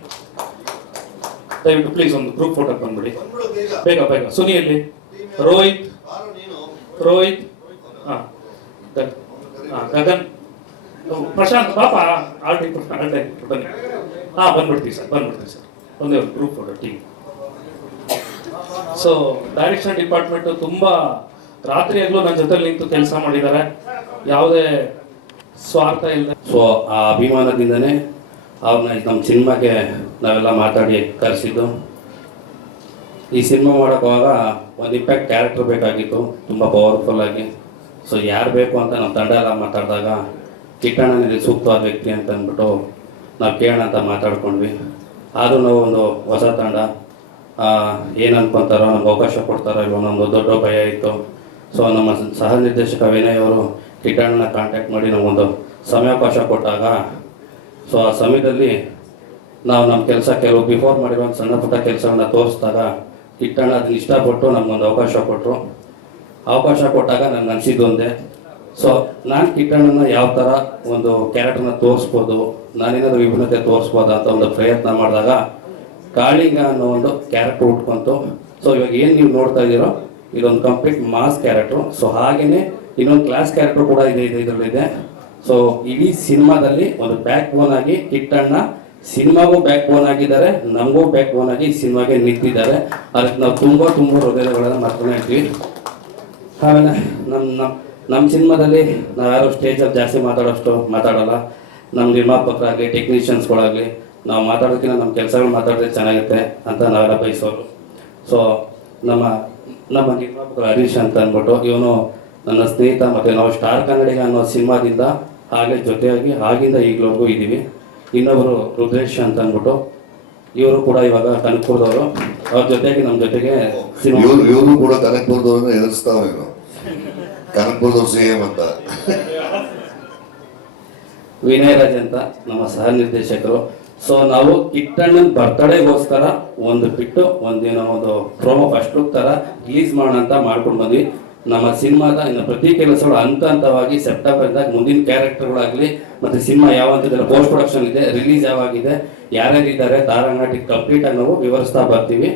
ದಯವಿಟ್ಟು ಪ್ಲೀಸ್ ಒಂದು ಗ್ರೂಪ್ ಫೋಟೋಕ್ಕೆ ಬಂದ್ಬಿಡಿ ಬೇಗ ಬೇಗ. ಸುನೀಲ್, ರೋಹಿತ್, ಹಾಂ, ಗಗನ್, ಪ್ರಶಾಂತ್, ಪಾಪ ಆರ್ಟ್ ಬನ್ನಿ. ಹಾಂ, ಬಂದ್ಬಿಡ್ತೀವಿ ಸರ್. ಒಂದೇ ಒಂದು group photo team. So direction department ತುಂಬ ರಾತ್ರಿಯಾಗಲೂ ನನ್ನ ಜೊತೆ ನಿಂತು ಕೆಲಸ ಮಾಡಿದ್ದಾರೆ, ಯಾವುದೇ ಸ್ವಾರ್ಥ ಇಲ್ಲದೆ. ಸೊ ಆ ಅಭಿಮಾನದಿಂದನೇ ಅವ್ರನ್ನ ನಮ್ಮ ಸಿನಿಮಾಗೆ ನಾವೆಲ್ಲ ಮಾತಾಡಿ ಕರೆಸಿದ್ದು. ಈ ಸಿನಿಮಾ ಮಾಡೋಕ್ಕಾಗ ಒಂದು ಇಂಪ್ಯಾಕ್ಟ್ ಕ್ಯಾರೆಕ್ಟರ್ ಬೇಕಾಗಿತ್ತು, ತುಂಬ ಪವರ್ಫುಲ್ಲಾಗಿ. ಸೊ ಯಾರು ಬೇಕು ಅಂತ ನಮ್ಮ ತಂಡ ಎಲ್ಲ ಮಾತಾಡಿದಾಗ ಕಿಟ್ಟಣ್ಣನಿಗೆ ಸೂಕ್ತವಾದ ವ್ಯಕ್ತಿ ಅಂತ ಅಂದ್ಬಿಟ್ಟು ನಾವು ಕೇಳೋಣ ಅಂತ ಮಾತಾಡ್ಕೊಂಡ್ವಿ. ಆದರೂ ನಾವು ಒಂದು ಹೊಸ ತಂಡ, ಏನು ಅನ್ಕೊತಾರೋ, ನಮ್ಗೆ ಅವಕಾಶ ಕೊಡ್ತಾರೋ ಇಲ್ವೋ ನಮ್ಮದು ದೊಡ್ಡ ಭಯ ಇತ್ತು. ಸೊ ನಮ್ಮ ಸಹ ನಿರ್ದೇಶಕ ವಿನಯ್ ಅವರು ಕಿಟ್ಟಣ್ಣನ ಕಾಂಟ್ಯಾಕ್ಟ್ ಮಾಡಿ ನಮಗೊಂದು ಸಮಯಾವಕಾಶ ಕೊಟ್ಟಾಗ, ಸೊ ಆ ಸಮಯದಲ್ಲಿ ನಾವು ನಮ್ಮ ಕೆಲಸ ಕೆಲವು ಬಿಫೋರ್ ಮಾಡಿರೋ ಒಂದು ಸಣ್ಣ ಪುಟ್ಟ ಕೆಲಸಗಳನ್ನ ತೋರಿಸಿದಾಗ ಕಿಟ್ಟಣ್ಣ ಅದನ್ನ ಇಷ್ಟಪಟ್ಟು ನಮಗೊಂದು ಅವಕಾಶ ಕೊಟ್ಟರು. ಅವಕಾಶ ಕೊಟ್ಟಾಗ ನನಗೆ ಅನಿಸಿದ್ದು ಒಂದೇ, ಸೊ ನಾನು ಕಿಟ್ಟಣ್ಣನ ಯಾವ ಥರ ಒಂದು ಕ್ಯಾರೆಕ್ಟರ್ನ ತೋರಿಸ್ಬೋದು, ನಾನೇನಾದರೂ ವಿಭಿನ್ನತೆ ತೋರಿಸ್ಬೋದು ಅಂತ ಒಂದು ಪ್ರಯತ್ನ ಮಾಡಿದಾಗ ಕಾಳಿಂಗ ಅನ್ನೋ ಒಂದು ಕ್ಯಾರೆಕ್ಟರ್ ಉಟ್ಕೊಂತು. ಸೊ ಇವಾಗ ಏನು ನೀವು ನೋಡ್ತಾ ಇದ್ದೀರೋ ಇದೊಂದು ಕಂಪ್ಲೀಟ್ ಮಾಸ್ ಕ್ಯಾರೆಕ್ಟ್ರು. ಸೊ ಹಾಗೆಯೇ ಇನ್ನೊಂದು ಕ್ಲಾಸ್ ಕ್ಯಾರೆಕ್ಟರ್ ಕೂಡ ಇದರಲ್ಲಿದೆ. ಸೊ ಇಡೀ ಸಿನಿಮಾದಲ್ಲಿ ಒಂದು ಬ್ಯಾಕ್ ಬೋನ್ ಆಗಿ ಕಿಟ್ಟಣ್ಣ ಸಿನಿಮಾಗೂ ಬ್ಯಾಕ್ ಬೋನ್ ಆಗಿದ್ದಾರೆ, ನಮಗೂ ಬ್ಯಾಕ್ ಬೋನ್ ಆಗಿ ಸಿನಿಮಾಗೆ ನಿಂತಿದ್ದಾರೆ. ಅದಕ್ಕೆ ನಾವು ತುಂಬ ಹೃದಯಗಳನ್ನು ಮಾತನಾಡ್ತೀವಿ. ಆಮೇಲೆ ನಮ್ಮ ಸಿನಿಮಾದಲ್ಲಿ ನಾವು ಯಾರು ಸ್ಟೇಜಲ್ಲಿ ಜಾಸ್ತಿ ಮಾತಾಡಲ್ಲ. ನಮ್ಮ ನಿರ್ಮಾಪಕರಾಗಲಿ, ಟೆಕ್ನಿಷಿಯನ್ಸ್ಗಳಾಗಲಿ, ನಾವು ಮಾತಾಡೋದಕ್ಕಿಂತ ನಮ್ಮ ಕೆಲಸಗಳು ಮಾತಾಡಿದ್ರೆ ಚೆನ್ನಾಗಿರುತ್ತೆ ಅಂತ ನಾವೆಲ್ಲ ಬಯಸೋರು. ಸೊ ನಮ್ಮ ನಿರ್ಮಾಪಕರು ಹರೀಶ್ ಅಂತ ಅಂದ್ಬಿಟ್ಟು, ಇವನು ನನ್ನ ಸ್ನೇಹಿತ. ಮತ್ತು ನಾವು ಸ್ಟಾರ್ ಕನ್ನಡಿಗ ಅನ್ನೋ ಸಿನಿಮಾದಿಂದ ಹಾಗೆ ಜೊತೆಯಾಗಿ ಆಗಿಂದ ಈಗಲವರೆಗೂ ಇದ್ದೀವಿ. ಇನ್ನೊಬ್ಬರು ರುದ್ರೇಶ್ ಅಂತ ಅಂದ್ಬಿಟ್ಟು, ಇವರು ಕೂಡ ಇವಾಗ ಕನಕಪುರದವರು. ಅವ್ರ ಜೊತೆಗೆ ನಮ್ಮ ಜೊತೆಗೆ ಇವರು ಕೂಡ ಕನಕಪುರದವ್ರನ್ನ ಎದುರಿಸ್ತಾವೇನು, ಕನಕಪುರದವ್ರು CM ಅಂತ. ವಿನಯ್ ರಾಜ್ ಅಂತ ನಮ್ಮ ಸಹ ನಿರ್ದೇಶಕರು. ಸೊ ನಾವು ಕಿಟ್ಟಣ್ಣನ ಬರ್ತಡೇಗೋಸ್ಕರ ಒಂದು ಬಿಟ್ಟು ಒಂದಿನ ಒಂದು ಪ್ರೋಮೋ ಫಸ್ಟ್ ಲುಕ್ ಥರ ರಿಲೀಸ್ ಮಾಡೋಣ ಅಂತ ಮಾಡ್ಕೊಂಡು ಬಂದ್ವಿ. ನಮ್ಮ ಸಿನಿಮಾದ ಇನ್ನು ಪ್ರತಿ ಕೆಲಸಗಳು ಹಂತ ಹಂತವಾಗಿ ಸೆಪ್ಟೆಂಬರ್ದಾಗ ಮುಂದಿನ ಕ್ಯಾರೆಕ್ಟರ್ಗಳಾಗಲಿ ಮತ್ತು ಸಿನಿಮಾ ಯಾವ ಹಂತದಲ್ಲಿ ಪೋಸ್ಟ್ ಪ್ರೊಡಕ್ಷನ್ ಇದೆ, ರಿಲೀಸ್ ಯಾವಾಗಿದೆ, ಯಾರ್ಯಾರಿದ್ದಾರೆ, ತಾರಂಗಾಟಿ ಕಂಪ್ಲೀಟಾಗಿ ನಾವು ವಿವರಿಸ್ತಾ ಬರ್ತೀವಿ.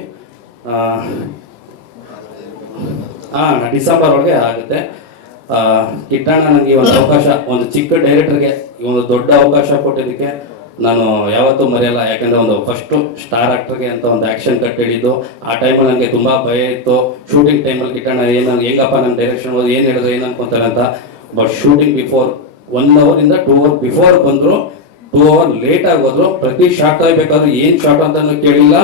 ಡಿಸೆಂಬರ್ ಒಳಗೆ ಆಗುತ್ತೆ. ಕಿಟ್ಟಣ್ಣ ನನಗೆ ಒಂದು ಅವಕಾಶ, ಒಂದು ಚಿಕ್ಕ ಡೈರೆಕ್ಟರ್ಗೆ ಒಂದು ದೊಡ್ಡ ಅವಕಾಶ ಕೊಟ್ಟಿದ್ದಕ್ಕೆ ನಾನು ಯಾವತ್ತೂ ಮರೆಯಲ್ಲ. ಯಾಕಂದರೆ ಒಂದು ಫಸ್ಟು ಸ್ಟಾರ್ ಆ್ಯಕ್ಟರ್ಗೆ ಅಂತ ಒಂದು ಆ್ಯಕ್ಷನ್ ಕಟ್ ಹಿಡಿದು ಆ ಟೈಮಲ್ಲಿ ನನಗೆ ತುಂಬ ಭಯ ಇತ್ತು. ಶೂಟಿಂಗ್ ಟೈಮಲ್ಲಿ ಕಿಟ್ಟಣ್ಣ ಹೆಂಗಪ್ಪ ನನ್ನ ಡೈರೆಕ್ಷನ್ ಓದಿ ಏನು ಹೇಳಿದ್ರು ಏನು ಅನ್ಕೊತಾರೆ ಅಂತ. ಬಟ್ ಶೂಟಿಂಗ್ ಬಿಫೋರ್ 1 ಅವರಿಂದ 2 ಅವರ್ ಬಿಫೋರ್ ಬಂದರು, 2 ಅವರ್ ಲೇಟ್ ಆಗೋದ್ರು. ಪ್ರತಿ ಶಾರ್ಟ್ ಆಗಬೇಕಾದ್ರೂ ಏನು ಶಾರ್ಟ್ ಅಂತಲೂ ಕೇಳಿಲ್ಲ,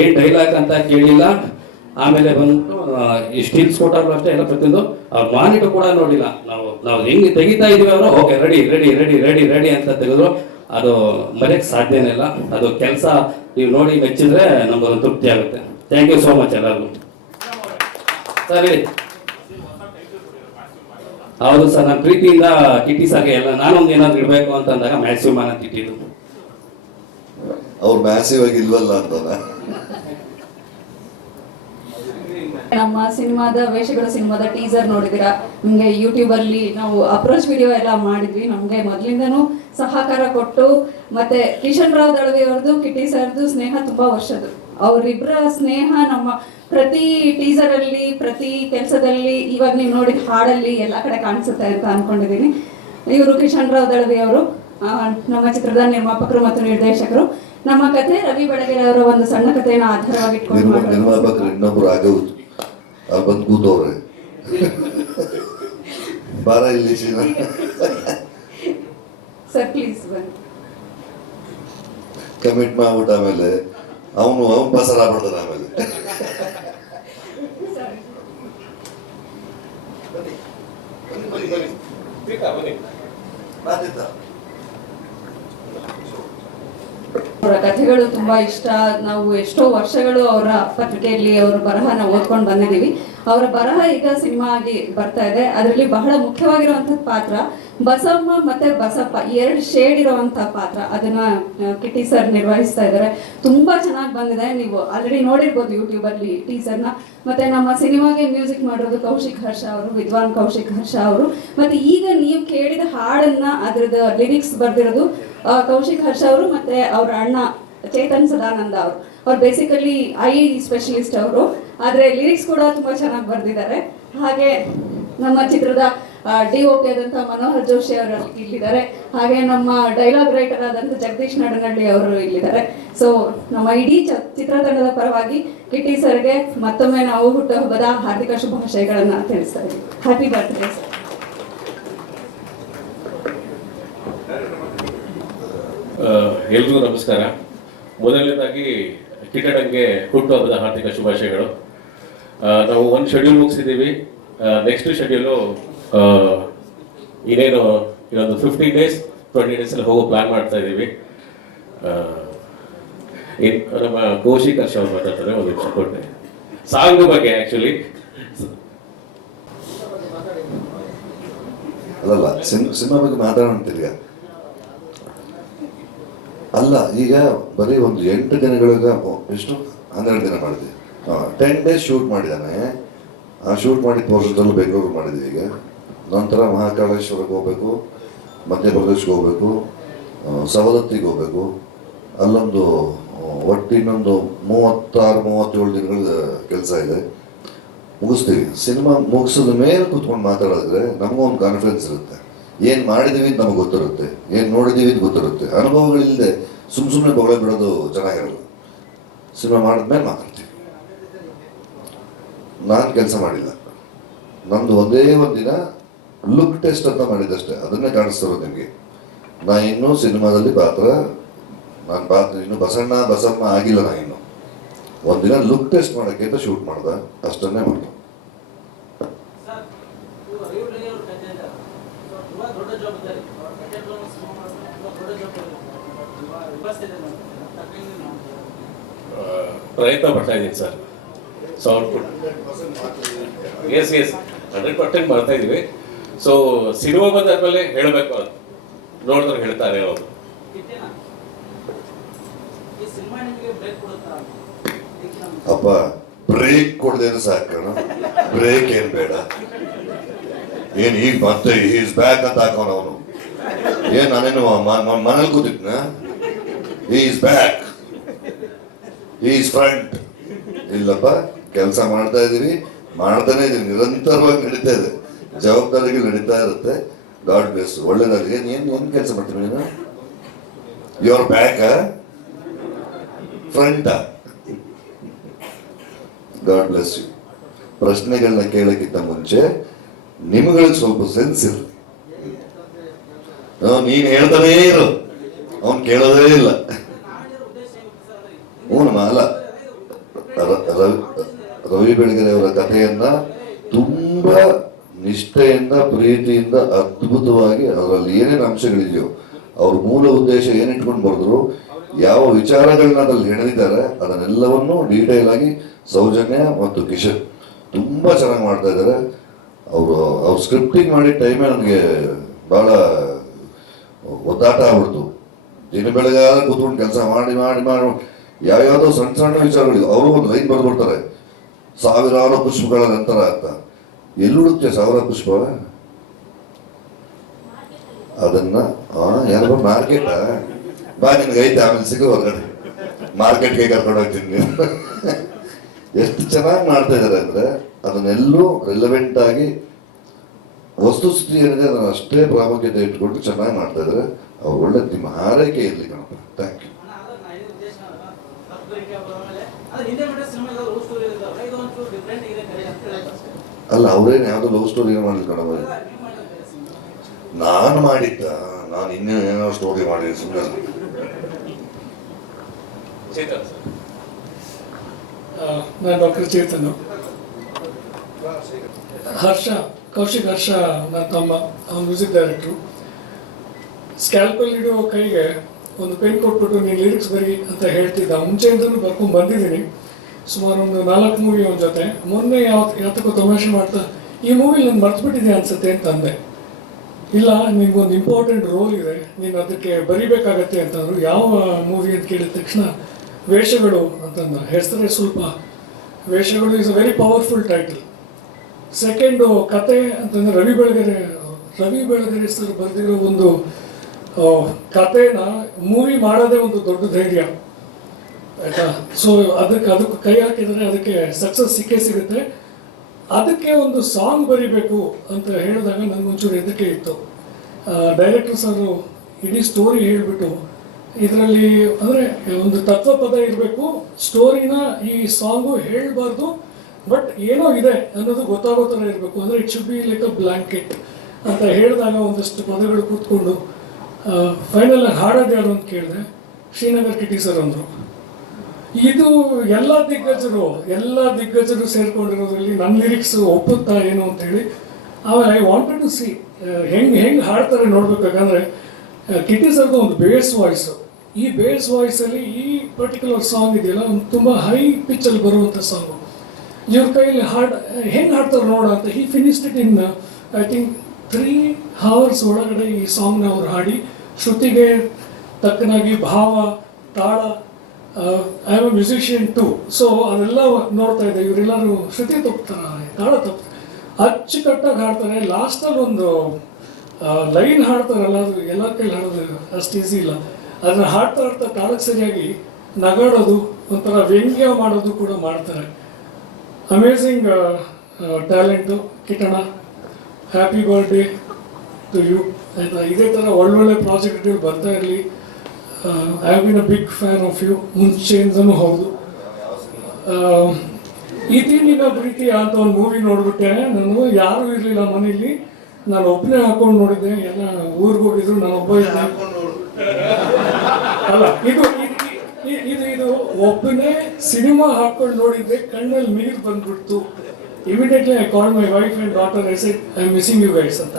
ಏನು ಡೈಲಾಗ್ ಅಂತ ಕೇಳಿಲ್ಲ. ಆಮೇಲೆ ಬಂದ್ಬಿಟ್ಟು ಈ ಸ್ಟಿಲ್ಸ್ ಕೊಟ್ಟಾಗಲೂ ಅಷ್ಟೇ ಎಲ್ಲ ಪ್ರತಿಯೊಂದು ಅವ್ರು ಮಾನಿಟರ್ ಕೂಡ ನೋಡಿಲ್ಲ. ನಾವು ಹೆಂಗೆ ತೆಗಿತಾ ಇದೀವಿ ಅವರು okay ready ready ready ready ready ಅಂತ ತೆಗೆದ್ರು. ಅದು ಮರೆಯಕ್ಕೆ ಸಾಧ್ಯನೇ ಇಲ್ಲ. ಅದು ಕೆಲಸ ನೀವು ನೋಡಿ ಮೆಚ್ಚಿದ್ರೆ ನಮಗೊಂದು ತೃಪ್ತಿ ಆಗುತ್ತೆ. ಥ್ಯಾಂಕ್ ಯು ಸೋ ಮಚ್ ಎಲ್ಲರಿಗೂ. ಸರ್ ಹೇಳಿ. ಹೌದು ಸರ್, ನನ್ನ ಪ್ರೀತಿಯಿಂದ ಕಿಟ್ಟಿ ಸರ್ಗೆ ಎಲ್ಲ ನಾನೊಂದು ಏನಾದ್ರು ಇಡಬೇಕು ಅಂತಂದಾಗ ಮ್ಯಾಸಿವ್ ಮಾನ ತಿಟ್ಟಿದ್ದು. ಅವ್ರು ಮ್ಯಾಸಿವ್ ಆಗಿ ಇಲ್ವಲ್ಲ ಅಂತ. ನಮ್ಮ ಸಿನಿಮಾದ ವೇಷಗಳ ಸಿನಿಮಾದ ಟೀಸರ್ ನೋಡಿದಿರಾ. ನಿಮಗೆ ಯೂಟ್ಯೂಬ್ ಅಲ್ಲಿ ನಾವು ಅಪ್ರೋಚ್ ವಿಡಿಯೋ ಎಲ್ಲ ಮಾಡಿದ್ವಿ. ನಮಗೆ ಮೊದಲಿಂದನೂ ಸಹಕಾರ ಕೊಟ್ಟು ಮತ್ತೆ ಕಿಶನ್ ರಾವ್ ದಳವಿ ಅವ್ರದ್ದು ಕಿಟ್ಟಿ ಸರ್ದು ಸ್ನೇಹ ತುಂಬಾ ವರ್ಷದ್ದು. ಅವರಿಬ್ಬರ ಸ್ನೇಹ ನಮ್ಮ ಪ್ರತಿ ಟೀಸರ್ ಅಲ್ಲಿ, ಪ್ರತಿ ಕೆಲಸದಲ್ಲಿ, ಇವಾಗ ನೀವು ನೋಡಿದ ಹಾಡಲ್ಲಿ ಎಲ್ಲ ಕಡೆ ಕಾಣಿಸುತ್ತೆ ಅಂತ ಅನ್ಕೊಂಡಿದ್ದೀನಿ. ಇವರು ಕಿಶನ್ ರಾವ್ ದಳವಿ ಅವರು ನಮ್ಮ ಚಿತ್ರದ ನಿರ್ಮಾಪಕರು ಮತ್ತು ನಿರ್ದೇಶಕರು. ನಮ್ಮ ಕಥೆ ರವಿ ಬೆಳಗೆರೆ ಅವರ ಒಂದು ಸಣ್ಣ ಕಥೆಯನ್ನು ಆಧಾರವಾಗಿ ಇಟ್ಕೊಂಡು ನಿರ್ಮಾಪಕರು ಇನ್ನೊಬ್ರು ಆಗಬಹುದು ಬಂದು ಕೂತವ್ರೆ. ಬಾರ ಇಲ್ಲಿ ಸರ್ ಪ್ಲೀಸ್ ಬನ್ನಿ. ಕಮಿಟ್ ಮಾಡ್ಬಿಟ್ಟು ಆಮೇಲೆ ಅವನು ಬಸರ ಆಗ್ಬಿಡ್ತಾನೆ ಆಮೇಲೆ. ಅವರ ಕಥೆಗಳು ತುಂಬಾ ಇಷ್ಟ. ನಾವು ಎಷ್ಟೋ ವರ್ಷಗಳು ಅವರ ಪತ್ರಿಕೆಯಲ್ಲಿ ಅವರ ಬರಹನ ಓದ್ಕೊಂಡು ಬಂದಿದ್ದೀವಿ. ಅವರ ಬರಹ ಈಗ ಸಿನಿಮಾ ಆಗಿ ಬರ್ತಾ ಇದೆ. ಅದರಲ್ಲಿ ಬಹಳ ಮುಖ್ಯವಾಗಿರುವಂತಹ ಪಾತ್ರ ಬಸಮ್ಮ ಮತ್ತೆ ಬಸಪ್ಪ, 2 ಶೇಡ್ ಇರುವಂತಹ ಪಾತ್ರ. ಅದನ್ನ ಕಿಟ್ಟಿ ಸರ್ ನಿರ್ವಹಿಸ್ತಾ ಇದ್ದಾರೆ. ತುಂಬಾ ಚೆನ್ನಾಗಿ ಬಂದಿದೆ. ನೀವು ಆಲ್ರೆಡಿ ನೋಡಿರ್ಬೋದು ಯೂಟ್ಯೂಬ್ ಅಲ್ಲಿ ಟೀಸರ್ನ. ಮತ್ತೆ ನಮ್ಮ ಸಿನಿಮಾಗೆ ಮ್ಯೂಸಿಕ್ ಮಾಡಿರೋದು ಕೌಶಿಕ್ ಹರ್ಷ ಅವರು, ವಿದ್ವಾನ್ ಕೌಶಿಕ್ ಹರ್ಷ ಅವರು. ಮತ್ತೆ ಈಗ ನೀವು ಕೇಳಿದ ಹಾಡನ್ನ ಅದ್ರದ್ದು ಲಿರಿಕ್ಸ್ ಬರ್ದಿರೋದು ಕೌಶಿಕ್ ಹರ್ಷ ಅವರು ಮತ್ತೆ ಅವ್ರ ಅಣ್ಣ ಚೇತನ್ ಸದಾನಂದ ಅವರು. ಅವ್ರು ಬೇಸಿಕಲಿ ಐ ಸ್ಪೆಷಲಿಸ್ಟ್ ಅವರು, ಆದರೆ ಲಿರಿಕ್ಸ್ ಕೂಡ ತುಂಬಾ ಚೆನ್ನಾಗಿ ಬರೆದಿದ್ದಾರೆ. ಹಾಗೆ ನಮ್ಮ ಚಿತ್ರದ DOP ಆದಂಥ ಮನೋಹರ್ ಜೋಶಿ ಅವರು ಇಲ್ಲಿದ್ದಾರೆ. ಹಾಗೆ ನಮ್ಮ ಡೈಲಾಗ್ ರೈಟರ್ ಆದಂಥ ಜಗದೀಶ್ ನಡನಹಳ್ಳಿ ಅವರು ಇಲ್ಲಿದ್ದಾರೆ. ಸೊ ನಮ್ಮ ಇಡೀ ಚಿತ್ರತಂಡದ ಪರವಾಗಿ ಕಿಟ್ಟಿ ಸರ್ಗೆ ಮತ್ತೊಮ್ಮೆ ನಾವು ಹುಟ್ಟುಹಬ್ಬದ ಹಾರ್ದಿಕ ಶುಭಾಶಯಗಳನ್ನು ತಿಳಿಸ್ತಾ ಇದ್ದೀವಿ. Happy birthday sir. ಎಲ್ರಿಗೂ ನಮಸ್ಕಾರ. ಮೊದಲನೇದಾಗಿ ಕಿಟ್ಟಣ್ಣಂಗೆ ಹುಟ್ಟುಹಬ್ಬದ ಹಾರ್ದಿಕ ಶುಭಾಶಯಗಳು. ನಾವು ಒಂದು ಶೆಡ್ಯೂಲ್ ಮುಗಿಸಿದ್ದೀವಿ. ನೆಕ್ಸ್ಟ್ ಶೆಡ್ಯೂಲು ಇನ್ನೇನು ಇನ್ನೊಂದು 15 days 20 days ಅಲ್ಲಿ ಹೋಗೋ ಪ್ಲಾನ್ ಮಾಡ್ತಾ ಇದ್ದೀವಿ. ನಮ್ಮ ಕೌಶಿಕ್ ಹರ್ಷ ಅವ್ರು ಮಾತಾಡ್ತಾರೆ. ಒಂದು ನಿಮಿಷ ಕೊಟ್ಟೆ ಸಾಂಗ್ ಬಗ್ಗೆ. ಆ್ಯಕ್ಚುಲಿ ಅಲ್ಲಲ್ಲ, ಸಿನಿಮಾ ಬಗ್ಗೆ ಮಾತಾಡೋಂತಿಲ್ಲ. ಅಲ್ಲ, ಈಗ ಬರೀ ಒಂದು 8 ದಿನಗಳಿಗೆ ಎಷ್ಟು 12 ದಿನ ಮಾಡಿದ್ವಿ. 10 days ಶೂಟ್ ಮಾಡಿದ್ದಾನೆ. ಆ ಶೂಟ್ ಮಾಡಿದ ಪೋರ್ಷನ್ಸಲ್ಲೂ ಬೆಂಗಳೂರು ಮಾಡಿದ್ವಿ. ಈಗ ನಂತರ ಮಹಾಕಾಳೇಶ್ವರಕ್ಕೆ ಹೋಗ್ಬೇಕು, ಮಧ್ಯಪ್ರದೇಶಕ್ಕೆ ಹೋಗ್ಬೇಕು, ಸವದತ್ತಿಗೆ ಹೋಗ್ಬೇಕು. ಅಲ್ಲೊಂದು ಒಟ್ಟು ಇನ್ನೊಂದು 36-37 ದಿನಗಳ ಕೆಲಸ ಇದೆ. ಮುಗಿಸ್ತೀವಿ. ಸಿನಿಮಾ ಮುಗಿಸಿದ ಮೇಲೆ ಕೂತ್ಕೊಂಡು ಮಾತಾಡಿದ್ರೆ ನಮಗೂ ಒಂದು ಕಾನ್ಫಿಡೆನ್ಸ್ ಇರುತ್ತೆ. ಏನು ಮಾಡಿದ್ದೀವಿ ಅಂತ ನಮಗೆ ಗೊತ್ತಿರುತ್ತೆ, ಏನು ನೋಡಿದ್ದೀವಿ ಅಂತ ಗೊತ್ತಿರುತ್ತೆ. ಅನುಭವಗಳಿಲ್ಲದೆ ಸುಮ್ಮನೆ ಬೊಗಳೆ ಬಿಡೋದು ಚೆನ್ನಾಗಿರಲ್ಲ. ಸಿನಿಮಾ ಮಾಡಿದ್ಮೇಲೆ ಮಾತಾಡ್ತೀವಿ. ನಾನು ಕೆಲಸ ಮಾಡಿಲ್ಲ. ನಂದು ಒಂದೇ ಒಂದು ದಿನ ಲುಕ್ ಟೆಸ್ಟ್ ಅಂತ ಮಾಡಿದ್ದಷ್ಟೇ. ಅದನ್ನೇ ಕಾಣಿಸ್ತಿರೋದು ನಿಮಗೆ. ನಾನು ಇನ್ನೂ ಸಿನಿಮಾದಲ್ಲಿ ನಾನು ಪಾತ್ರ ಇನ್ನೂ ಬಸಮ್ಮ ಆಗಿಲ್ಲ. ನಾನು ಇನ್ನೂ ಒಂದಿನ ಲುಕ್ ಟೆಸ್ಟ್ ಮಾಡೋಕ್ಕೆ ಅಂತ ಶೂಟ್ ಮಾಡ್ದೆ, ಅಷ್ಟನ್ನೇ ಮಾಡ್ದೆ. ಪ್ರಯತ್ನ ಪಡ್ತಾ ಇದ್ದೀನಿ ಸರ್. ಸೊ ಔಟ್ಪುಟ್ ಎಸ್ 100% ಮಾಡ್ತಾ ಇದ್ದೀವಿ. ಸೊ ಸಿನಿಮಾ ಬಂದಾದ್ಮೇಲೆ ಹೇಳಬೇಕು ಅಂತ ನೋಡಿದ್ರೆ ಹೇಳ್ತಾರೆ ಅವರು. ಅಪ್ಪ ಬ್ರೇಕ್ ಕೊಡದೇನು ಸಾಕಣ, ಬ್ರೇಕ್ ಏನ್ ಬೇಡ. ಏನ್ ಈಗ ಮತ್ತೆ ಈಸ್ ಬ್ಯಾಕ್ ಅಂತ ಹಾಕೋಣ ಅವನು. ಏನ್ ನಾನೇನು ಮನೇಲಿ ಕೂತಿದ್ನ? Is back, is front. ಇಲ್ಲಪ್ಪ, ಕೆಲಸ ಮಾಡ್ತಾ ಇದೀವಿ, ಮಾಡ್ತಾನೆ ಇದೀವಿ, ನಿರಂತರವಾಗಿ ನಡೀತಾ ಇದೆ, ಜವಾಬ್ದಾರಿಗಳು ನಡೀತಾ ಇರುತ್ತೆ. ಗಾಡ್ ಬ್ಲೆಸ್, ಒಳ್ಳೇದಾಗಲಿ. ಏನ್ ಕೆಲಸ ಮಾಡ್ತೀನಿ ನೀನು? ಯುವರ್ ಬ್ಯಾಕ್ ಫ್ರಂಟಾ? God bless you. ಪ್ರಶ್ನೆಗಳನ್ನ ಕೇಳಕ್ಕಿಂತ ಮುಂಚೆ ನಿಮ್ಗಳಿಗೆ ಸ್ವಲ್ಪ ಸೆನ್ಸ್ ಇರಲಿ. ನೀನ್ ಹೇಳ್ತಾನೇ ಇರು, ಅವನ್ ಕೇಳೋದೇ ಇಲ್ಲ. ಅಲ್ಲ, ರವಿ ಬೆಳಗೆರೆ ಅವರ ಕಥೆಯನ್ನ ತುಂಬಾ ನಿಷ್ಠೆಯಿಂದ, ಪ್ರೀತಿಯಿಂದ, ಅದ್ಭುತವಾಗಿ ಅದರಲ್ಲಿ ಏನೇನು ಅಂಶಗಳಿದೆಯೋ, ಅವ್ರ ಮೂಲ ಉದ್ದೇಶ ಏನಿಟ್ಕೊಂಡು ಬರೆದ್ರು, ಯಾವ ವಿಚಾರಗಳನ್ನ ಅದ್ರಲ್ಲಿ ಹೆಣೆದಿದ್ದಾರೆ, ಅದನ್ನೆಲ್ಲವನ್ನು ಡೀಟೇಲ್ ಆಗಿ ಸೌಜನ್ಯ ಮತ್ತು ಕಿಶನ್ ತುಂಬಾ ಚೆನ್ನಾಗಿ ಮಾಡ್ತಾ ಇದ್ದಾರೆ. ಅವ್ರು ಸ್ಕ್ರಿಪ್ಟಿಂಗ್ ಮಾಡಿದ ಟೈಮೇ ನನಗೆ ಬಹಳ ಒದ್ದಾಟ ಆಗ್ಬಿಡ್ತು. ದಿನ ಬೆಳಗಾದ ಕೂತ್ಕೊಂಡು ಕೆಲಸ ಮಾಡಿ ಮಾಡಿ ಮಾಡಿ ಯಾವ್ಯಾವುದೋ ಸಣ್ಣ ಸಣ್ಣ ವಿಚಾರಗಳಿವೆ. ಅವರು ಒಂದು ಲೈನ್ ಬರೆದ್ಬಿಡ್ತಾರೆ, ಸಾವಿರಾರು ಪುಷ್ಪಗಳ ನಂತರ ಅಂತ. ಎಲ್ಲಿ ಹುಡುಕ್ತೆ ಸಾವಿರ ಪುಷ್ಪ? ಅದನ್ನ ಯಾರು ಮಾರ್ಕೆಟಾ? ಬಾ, ನಿನ್ಗೆ ಐತೆ, ಆಮೇಲೆ ಸಿಗೋ ಹೊರಗಡೆ ಮಾರ್ಕೆಟ್ಗೆ ಕರ್ಕೊಂಡು ಹೋಗ್ತೀನಿ ನೀವು. ಎಷ್ಟು ಚೆನ್ನಾಗಿ ಮಾಡ್ತಾ ಇದ್ದಾರೆ ಅಂದ್ರೆ, ಅದನ್ನೆಲ್ಲೂ ರಿಲೆವೆಂಟ್ ಆಗಿ ವಸ್ತುಸ್ಥಿತಿ ಏನಿದೆ ಅದನ್ನ ಅಷ್ಟೇ ಪ್ರಾಮುಖ್ಯತೆ ಇಟ್ಕೊಂಡು ಚೆನ್ನಾಗಿ ಮಾಡ್ತಾ ಇದ್ದಾರೆ. ಅವ್ರು ಒಳ್ಳೆ, ನಿಮ್ಮ ಹಾರೈಕೆ ಇರಲಿ ಕಣಪ್ಪ. Thank you. ಅಲ್ಲ, ಅವ್ರೇನು ಯಾವ್ದೋ ಲವ್ ಸ್ಟೋರಿ ಮಾಡಿದ್ ಕಣವ, ನಾನು ಮಾಡಿದ್ದ, ನಾನು ಇನ್ನೂ ಏನೋ ಸ್ಟೋರಿ ಮಾಡಿದ್ದೆ ಸುಮ್ಮನೆ. ನಾನು ಡಾಕ್ಟರ್ ಚೇತನ್. ಕೌಶಿಕ್ ಹರ್ಷ ನನ್ನ ತಮ್ಮ, ಅವ್ನು ಮ್ಯೂಸಿಕ್ ಡೈರೆಕ್ಟ್ರು. ಸ್ಕ್ಯಾಲ್ಪಲ್ ಇಡೋ ಕೈಗೆ ಒಂದು ಪೆನ್ ಕೊಟ್ಬಿಟ್ಟು ನೀನು ಲಿರಿಕ್ಸ್ ಬರಿ ಅಂತ ಹೇಳ್ತಿದ್ದ. ಮುಂಚೆಯಿಂದಲೂ ಬರ್ಕೊಂಡು ಬಂದಿದ್ದೀನಿ, ಸುಮಾರು ಒಂದು 4 ಮೂವಿ ಅವನ ಜೊತೆ. ಮೊನ್ನೆ ಯಾತಕ್ಕೂ ತಮಾಷೆ ಮಾಡ್ತಾ, ಈ ಮೂವಿ ನಾನು ಮರ್ತ್ಬಿಟ್ಟಿದೆ ಅನ್ಸುತ್ತೆ ಅಂತ ಅಂದೆ. ಇಲ್ಲ, ನಿಮ್ಗೊಂದು ಇಂಪಾರ್ಟೆಂಟ್ ರೋಲ್ ಇದೆ, ನೀನು ಅದಕ್ಕೆ ಬರಿಬೇಕಾಗತ್ತೆ ಅಂತಂದ್ರು. ಯಾವ ಮೂವಿ ಅಂತ ಕೇಳಿದ ತಕ್ಷಣ ವೇಷಗಳು ಅಂತಂದ. ಹೆಸರೇ ಸ್ವಲ್ಪ, ವೇಷಗಳು is a very powerful title. Second ಕತೆ ಅಂತಂದರೆ ರವಿ ಬೆಳಗೆರೆ ಸರ್ ಬರೆದಿರೋ ಒಂದು ಕತೆನ ಮೂವಿ ಮಾಡೋದೇ ಒಂದು ದೊಡ್ಡ ಧೈರ್ಯ, ಆಯಿತಾ. ಸೊ ಅದಕ್ಕೆ ಕೈ ಹಾಕಿದರೆ ಅದಕ್ಕೆ ಸಕ್ಸಸ್ ಸಿಕ್ಕೇ ಸಿಗುತ್ತೆ. ಅದಕ್ಕೆ ಒಂದು ಸಾಂಗ್ ಬರಿಬೇಕು ಅಂತ ಹೇಳಿದಾಗ ನನಗೊಂಚೂರು ಹೆದರಿಕೆ ಇತ್ತು. ಡೈರೆಕ್ಟರ್ ಸರ್ ಇಡೀ ಸ್ಟೋರಿ ಹೇಳಿಬಿಟ್ಟು, ಇದರಲ್ಲಿ ಅಂದರೆ ಒಂದು ತತ್ವಪದ ಇರಬೇಕು, ಸ್ಟೋರಿನ ಈ ಸಾಂಗು ಹೇಳಬಾರ್ದು, ಬಟ್ ಏನೋ ಇದೆ ಅನ್ನೋದು ಗೊತ್ತಾಗೋ ಥರ ಇರಬೇಕು. ಅಂದರೆ it should be like a blanket ಅಂತ ಹೇಳಿದಾಗ ಒಂದಷ್ಟು ಪದಗಳು ಕೂತ್ಕೊಂಡು ಫೈನಲ್ ಹಾಡೋದು ಯಾರು ಅಂತ ಕೇಳಿದೆ. ಶ್ರೀನಗರ್ ಕಿಟಿ ಸರ್ ಅಂದರು. ಇದು ಎಲ್ಲ ದಿಗ್ಗಜರು ಸೇರ್ಕೊಂಡಿರೋದ್ರಲ್ಲಿ ನನ್ನ ಲಿರಿಕ್ಸ್ ಒಪ್ಪುತ್ತಾ ಏನು ಅಂತೇಳಿ. ಆಮೇಲೆ ಐ ವಾಂಟೆಡ್ ಟು ಸಿ ಹೆಂಗೆ ಹಾಡ್ತಾರೆ ನೋಡ್ಬೇಕಾದ್ರೆ. ಕಿಟಿ ಸರ್ದು ಒಂದು ಬೇಸ್ ವಾಯ್ಸು, ಈ ಬೇಸ್ ವಾಯ್ಸಲ್ಲಿ ಈ ಪರ್ಟಿಕ್ಯುಲರ್ ಸಾಂಗ್ ಇದೆಯಲ್ಲ, ಒಂದು ತುಂಬ ಹೈ ಪಿಚ್ಚಲ್ಲಿ ಬರುವಂಥ ಸಾಂಗು. ಇವ್ರ ಕೈಯಲ್ಲಿ ಹೆಂಗೆ ಹಾಡ್ತಾರೆ ನೋಡ ಅಂತ. He finished it in I think 3 hours ಒಳಗಡೆ ಈ ಸಾಂಗ್ನ ಅವ್ರು ಹಾಡಿ, ಶ್ರುತಿಗೆ ತಕ್ಕನಾಗಿ ಭಾವ, ತಾಳ. I am a musician too, so ಅದೆಲ್ಲ ನೋಡ್ತಾ ಇದ್ದೆ. ಇವರೆಲ್ಲರೂ ಶ್ರುತಿ ತಪ್ತಾರೆ, ತಾಳ ತಪ್ತಾರೆ, ಅಚ್ಚುಕಟ್ಟಾಗಿ ಹಾಡ್ತಾರೆ. ಲಾಸ್ಟಲ್ಲಿ ಒಂದು ಲೈನ್ ಹಾಡ್ತಾರಲ್ಲ, ಅದು ಎಲ್ಲ ಕೈಲಿ ಹಾಡೋದು ಅಷ್ಟು ಈಸಿ ಇಲ್ಲ. ಅದನ್ನು ಹಾಡ್ತಾ ತಾಳಕ್ಕೆ ಸರಿಯಾಗಿ ನಗಾಡೋದು, ಒಂಥರ ವ್ಯಂಗ್ಯ ಮಾಡೋದು ಕೂಡ ಮಾಡ್ತಾರೆ. Amazing talent Kittanna. Happy birthday to you, ಆಯಿತಾ. ಇದೇ ಥರ ಒಳ್ಳೊಳ್ಳೆ ಪ್ರಾಜೆಕ್ಟ್ಗಳು ಬರ್ತಾ ಇರಲಿ. I have been a big fan of you, ಮುಂಚೆಯಿಂದನೂ ಹೌದು. ಇದೇ ನಿನ್ನ ಪ್ರೀತಿ ಅಂತ ಒಂದು ಮೂವಿ ನೋಡ್ಬಿಟ್ಟೆ. ನಾನು ಯಾರೂ ಇರಲಿಲ್ಲ ಮನೇಲಿ, ನಾನು ಒಬ್ಬನೇ ಹಾಕೊಂಡು ನೋಡಿದ್ದೆ. ಎಲ್ಲ ಊರಿಗೆ ಹೋಗಿದ್ರು, ನಾನು ಒಬ್ಬ ಇದ್ದೆ. ಅಲ್ಲ, ಇದು ಒಬ್ಬನೇ ಸಿನಿಮಾ ಹಾಕೊಂಡು ನೋಡಿದ್ದೆ, ಕಣ್ಣಲ್ಲಿ ನೀರು ಬಂದ್ಬಿಡ್ತು. Immediately I call my wife and daughter, I said I am missing you guys ಅಂತ.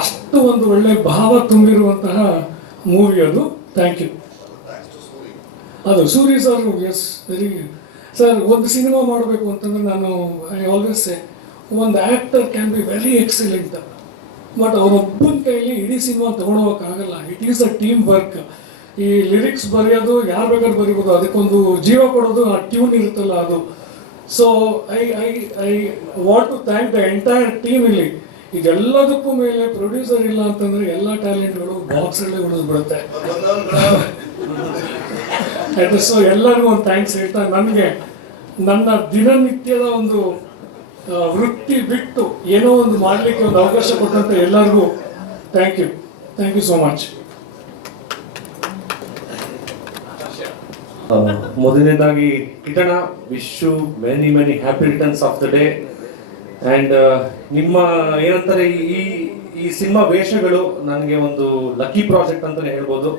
ಅಷ್ಟು ಒಂದು ಒಳ್ಳೆ ಭಾವ ತುಂಬಿರುವಂತಹ ಮೂವಿ ಅದು. Thank you. ಅದು Suri sir, yes very sir. ಒಂದು ಸಿನಿಮಾ ಮಾಡಬೇಕು ಅಂತಂದರೆ ನಾನು ಐ ಆಲ್ವೇಸ್ ಸೇ, ಒಂದು actor can be very excellent, but ಅವರೊಬ್ಬನ ಕೈಯಲ್ಲಿ ಇಡೀ ಸಿನಿಮಾ ತೊಗೊಳೋಕ್ಕಾಗಲ್ಲ. It is a team work. ಈ ಲಿರಿಕ್ಸ್ ಬರೆಯೋದು ಯಾರು ಬೇಕಾದ್ರೂ ಬರೀಬೋದು, ಅದಕ್ಕೊಂದು ಜೀವ ಕೊಡೋದು ಆ ಟ್ಯೂನ್ ಇರುತ್ತಲ್ಲ ಅದು. So I want to thank the entire team ಇಲ್ಲಿ. ಇದೆಲ್ಲದಕ್ಕೂ ಮೇಲೆ ಪ್ರೊಡ್ಯೂಸರ್ ಇಲ್ಲ ಅಂತಂದರೆ ಎಲ್ಲ ಟ್ಯಾಲೆಂಟ್ಗಳು ಬಾಕ್ಸಲ್ಲೇ ಉಳಿದು ಬಿಡುತ್ತೆ. ಆಯಿತು, ಸೊ ಎಲ್ಲರಿಗೂ ಒಂದು ಥ್ಯಾಂಕ್ಸ್ ಹೇಳ್ತಾ, ನನಗೆ ನನ್ನ ದಿನನಿತ್ಯದ ಒಂದು ವೃತ್ತಿ ಬಿಟ್ಟು ಏನೋ ಒಂದು ಮಾಡಲಿಕ್ಕೆ ಒಂದು ಅವಕಾಶ ಕೊಟ್ಟಂತ ಎಲ್ಲರಿಗೂ ಥ್ಯಾಂಕ್ ಯು ಸೋ ಮಚ್. ಮೊದಲನೇದಾಗಿ Kittanna, wish you many happy returns of the day. And ನಿಮ್ಮ ಏನಂತಾರೆ, ಈ ಸಿನಿಮಾ ವೇಷಗಳು ನನಗೆ ಒಂದು ಲಕ್ಕಿ ಪ್ರಾಜೆಕ್ಟ್ ಅಂತಲೇ ಹೇಳ್ಬೋದು.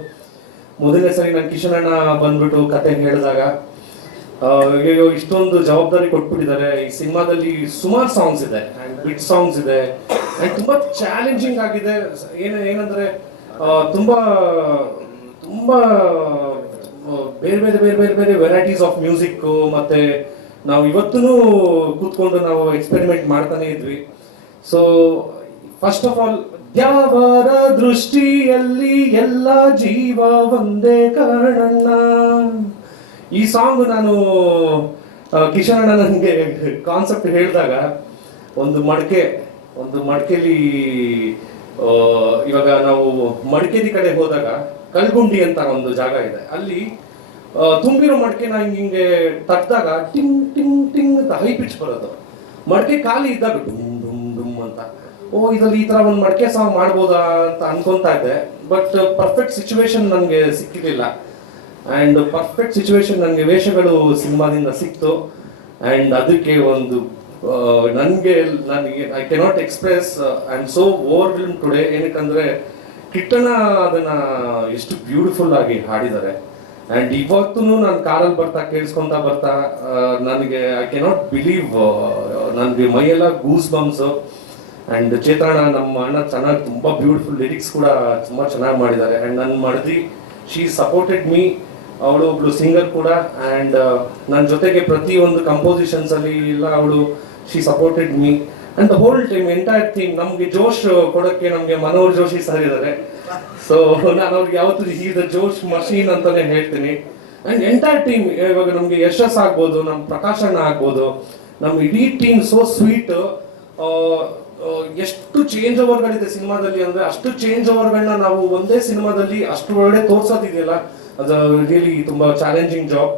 ಮೊದಲನೇ ಸರಿ ನಾನು ಕಿಶನ್ ಅಣ್ಣ ಬಂದ್ಬಿಟ್ಟು ಕತೆ ಹೇಳಿದಾಗ ಅಯ್ಯೋ ಇಷ್ಟೊಂದು ಜವಾಬ್ದಾರಿ ಕೊಟ್ಬಿಟ್ಟಿದ್ದಾರೆ. ಈ ಸಿನಿಮಾದಲ್ಲಿ ಸುಮಾರು ಸಾಂಗ್ಸ್ ಇದೆ ಆ್ಯಂಡ್ ಬಿಟ್ ಸಾಂಗ್ಸ್ ಇದೆ ಆ್ಯಂಡ್ ತುಂಬ ಚಾಲೆಂಜಿಂಗ್ ಆಗಿದೆ. ಏನಂದರೆ ತುಂಬ ಬೇರೆ ವೆರೈಟೀಸ್ ಆಫ್ ಮ್ಯೂಸಿಕ್ಕು, ಮತ್ತು ನಾವು ಇವತ್ತೂ ಕೂತ್ಕೊಂಡು ನಾವು ಎಕ್ಸ್ಪೆರಿಮೆಂಟ್ ಮಾಡ್ತಾನೆ ಇದ್ವಿ. ಸೊ ಫಸ್ಟ್ ಆಫ್ ಆಲ್, ಯಾವರ ದೃಷ್ಟಿಯಲ್ಲಿ ಎಲ್ಲ ಜೀವ ಒಂದೇ ಕಾರಣಣ್ಣ, ಈ ಸಾಂಗ್ ನಾನು ಕಿಶನ್ ಅಣ್ಣ ನನಗೆ ಕಾನ್ಸೆಪ್ಟ್ ಹೇಳಿದಾಗ ಒಂದು ಮಡಿಕೆಲಿ ಇವಾಗ ನಾವು ಮಡಿಕೇರಿ ಕಡೆ ಹೋದಾಗ ಕಲ್ಗುಂಡಿ ಅಂತ ಒಂದು ಜಾಗ ಇದೆ, ಅಲ್ಲಿ ತುಂಬಿರೋ ಮಡಿಕೆನ ಹಿಂಗೆ ತಟ್ಟಿದಾಗ ಟಿಂಗ್ ಟಿಂಗ್ ಟಿಂಗ್ ಅಂತ ಹೈ ಪಿಚ್ ಬರೋದು. ಮಡಿಕೆ ಖಾಲಿ ಇದ್ದಾಗ ಡುಮ್ ಡುಮ್ ಡುಮ್ ಅಂತ, ಇದರಲ್ಲಿ ಈ ಥರ ಒಂದು ಮಡಿಕೆ ಸಾಂಗ್ ಮಾಡ್ಬೋದಾ ಅಂತ ಅನ್ಕೊತಾ ಇದ್ದೆ. ಬಟ್ ಪರ್ಫೆಕ್ಟ್ ಸಿಚುವೇಶನ್ ನನಗೆ ಸಿಕ್ಕಿರಲಿಲ್ಲ. ಆ್ಯಂಡ್ ಪರ್ಫೆಕ್ಟ್ ಸಿಚುವೇಶನ್ ನನಗೆ ವೇಷಗಳು ಸಿನಿಮಾದಿಂದ ಸಿಕ್ತು. ಆ್ಯಂಡ್ ಅದಕ್ಕೆ ಒಂದು ನನಗೆ I cannot express, I am so overwhelm today. ಏನಕ್ಕಂದರೆ ಕಿಟ್ಟಣ ಅದನ್ನು ಎಷ್ಟು ಬ್ಯೂಟಿಫುಲ್ ಆಗಿ ಹಾಡಿದ್ದಾರೆ. ಆ್ಯಂಡ್ ಇವತ್ತೂ ನಾನು ಕಾರಲ್ಲಿ ಕೇಳಿಸ್ಕೊತಾ ಬರ್ತಾ ನನಗೆ ಐ ಕೆನಾಟ್ ಬಿಲೀವ್, ನನಗೆ ಮೈಯೆಲ್ಲ ಗೂಸ್ ಬಂಪ್ಸು. ಆ್ಯಂಡ್ ಚೇತನ ನಮ್ಮ ಅಣ್ಣ ಚೆನ್ನಾಗಿ ತುಂಬ ಬ್ಯೂಟಿಫುಲ್ ಲಿರಿಕ್ಸ್ ಕೂಡ ತುಂಬ ಚೆನ್ನಾಗಿ ಮಾಡಿದ್ದಾರೆ. ಆ್ಯಂಡ್ ನನ್ನ ಮಡದಿ, ಶೀ ಸಪೋರ್ಟೆಡ್ ಮೀ, ಅವಳು ಒಬ್ಳು ಸಿಂಗರ್ ಕೂಡ. ಆ್ಯಂಡ್ ನನ್ನ ಜೊತೆಗೆ ಪ್ರತಿಯೊಂದು ಕಂಪೋಸಿಷನ್ಸಲ್ಲಿ ಎಲ್ಲ ಅವಳು she supported me. And the whole time entire thing ನಮಗೆ ಜೋಶ್ ಕೊಡೋಕ್ಕೆ ನಮಗೆ ಮನೋಹರ್ ಜೋಶಿ ಸರ್ ಇದ್ದಾರೆ. ಸೊ ನಾನು ಅವ್ರಿಗೆ ಯಾವತ್ತೂ ಈ ದ ಜೋಶ್ ಮಷೀನ್ ಅಂತಲೇ ಹೇಳ್ತೀನಿ. ಆ್ಯಂಡ್ ಎಂಟೈರ್ ಟೀಮ್, ಇವಾಗ ನಮಗೆ ಯಶಸ್ ಆಗ್ಬೋದು, ನಮ್ಮ ಪ್ರಕಾಶ್ ಅಣ್ಣ ಆಗ್ಬೋದು, ನಮ್ಮ ಇಡೀ ಟೀಮ್ ಸೋ ಸ್ವೀಟ್. ಎಷ್ಟು ಚೇಂಜ್ ಓವರ್ಗಳಿದೆ ಸಿನಿಮಾದಲ್ಲಿ ಅಂದರೆ ಅಷ್ಟು ಚೇಂಜ್ ಓವರ್ಗಳನ್ನ ನಾವು ಒಂದೇ ಸಿನಿಮಾದಲ್ಲಿ ಅಷ್ಟು ಒಳ್ಳೆ ತೋರ್ಸೋದಿದೆಯಲ್ಲ, ಅದು ರಿಯಲಿ ತುಂಬ ಚಾಲೆಂಜಿಂಗ್ ಜಾಬ್.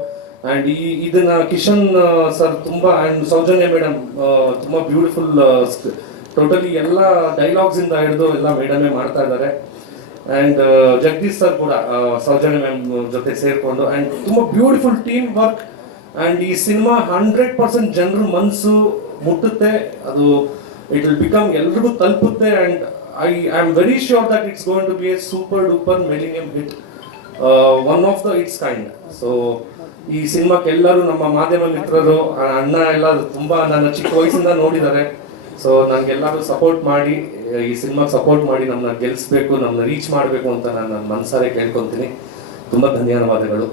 ಆ್ಯಂಡ್ ಇದನ್ನ ಕಿಶನ್ ಸರ್ ತುಂಬ, ಆ್ಯಂಡ್ ಸೌಜನ್ಯ ಮೇಡಮ್ ತುಂಬ ಬ್ಯೂಟಿಫುಲ್, ಟೋಟಲಿ ಎಲ್ಲ ಡೈಲಾಗ್ಸಿಂದ ಹಿಡಿದು ಎಲ್ಲ ಮೇಡಮೇ ಮಾಡ್ತಾ ಇದ್ದಾರೆ. ಆ್ಯಂಡ್ ಜಗದೀಶ್ ಸರ್ ಕೂಡ ಸೌಜನ್ಯ ಮ್ಯಾಮ್ ಜೊತೆ ಸೇರಿಕೊಂಡು, ಆ್ಯಂಡ್ ತುಂಬ ಬ್ಯೂಟಿಫುಲ್ ಟೀಮ್ ವರ್ಕ್. ಆ್ಯಂಡ್ ಈ ಸಿನಿಮಾ 100% ಜನರ ಮನಸ್ಸು ಮುಟ್ಟುತ್ತೆ, ಅದು ಇಟ್ ವಿಲ್ ಬಿಕಮ್ ಎಲ್ರಿಗೂ ತಲುಪುತ್ತೆ. And I am very sure that it's going to be a super duper millennium hit, one of the its kind. So ಈ ಸಿನಿಮಾಕ್ಕೆ ಎಲ್ಲರೂ ನಮ್ಮ ಮಾಧ್ಯಮ ಮಿತ್ರರು, ಅಣ್ಣ ಎಲ್ಲ ತುಂಬ ನನ್ನ ಚಿಕ್ಕ ವಯಸ್ಸಿಂದ ನೋಡಿದ್ದಾರೆ. ಸೊ ನನಗೆಲ್ಲರೂ ಸಪೋರ್ಟ್ ಮಾಡಿ, ಈ ಸಿನಿಮಾಗೆ ಸಪೋರ್ಟ್ ಮಾಡಿ ನಮ್ಮನ್ನ ಗೆಲ್ಲಿಸ್ಬೇಕು, ನಮ್ಮನ್ನ ರೀಚ್ ಮಾಡಬೇಕು ಅಂತ ನಾನು ನನ್ನ ಮನಸಾರೆ ಕೇಳ್ಕೊತೀನಿ. ತುಂಬ ಧನ್ಯವಾದಗಳು.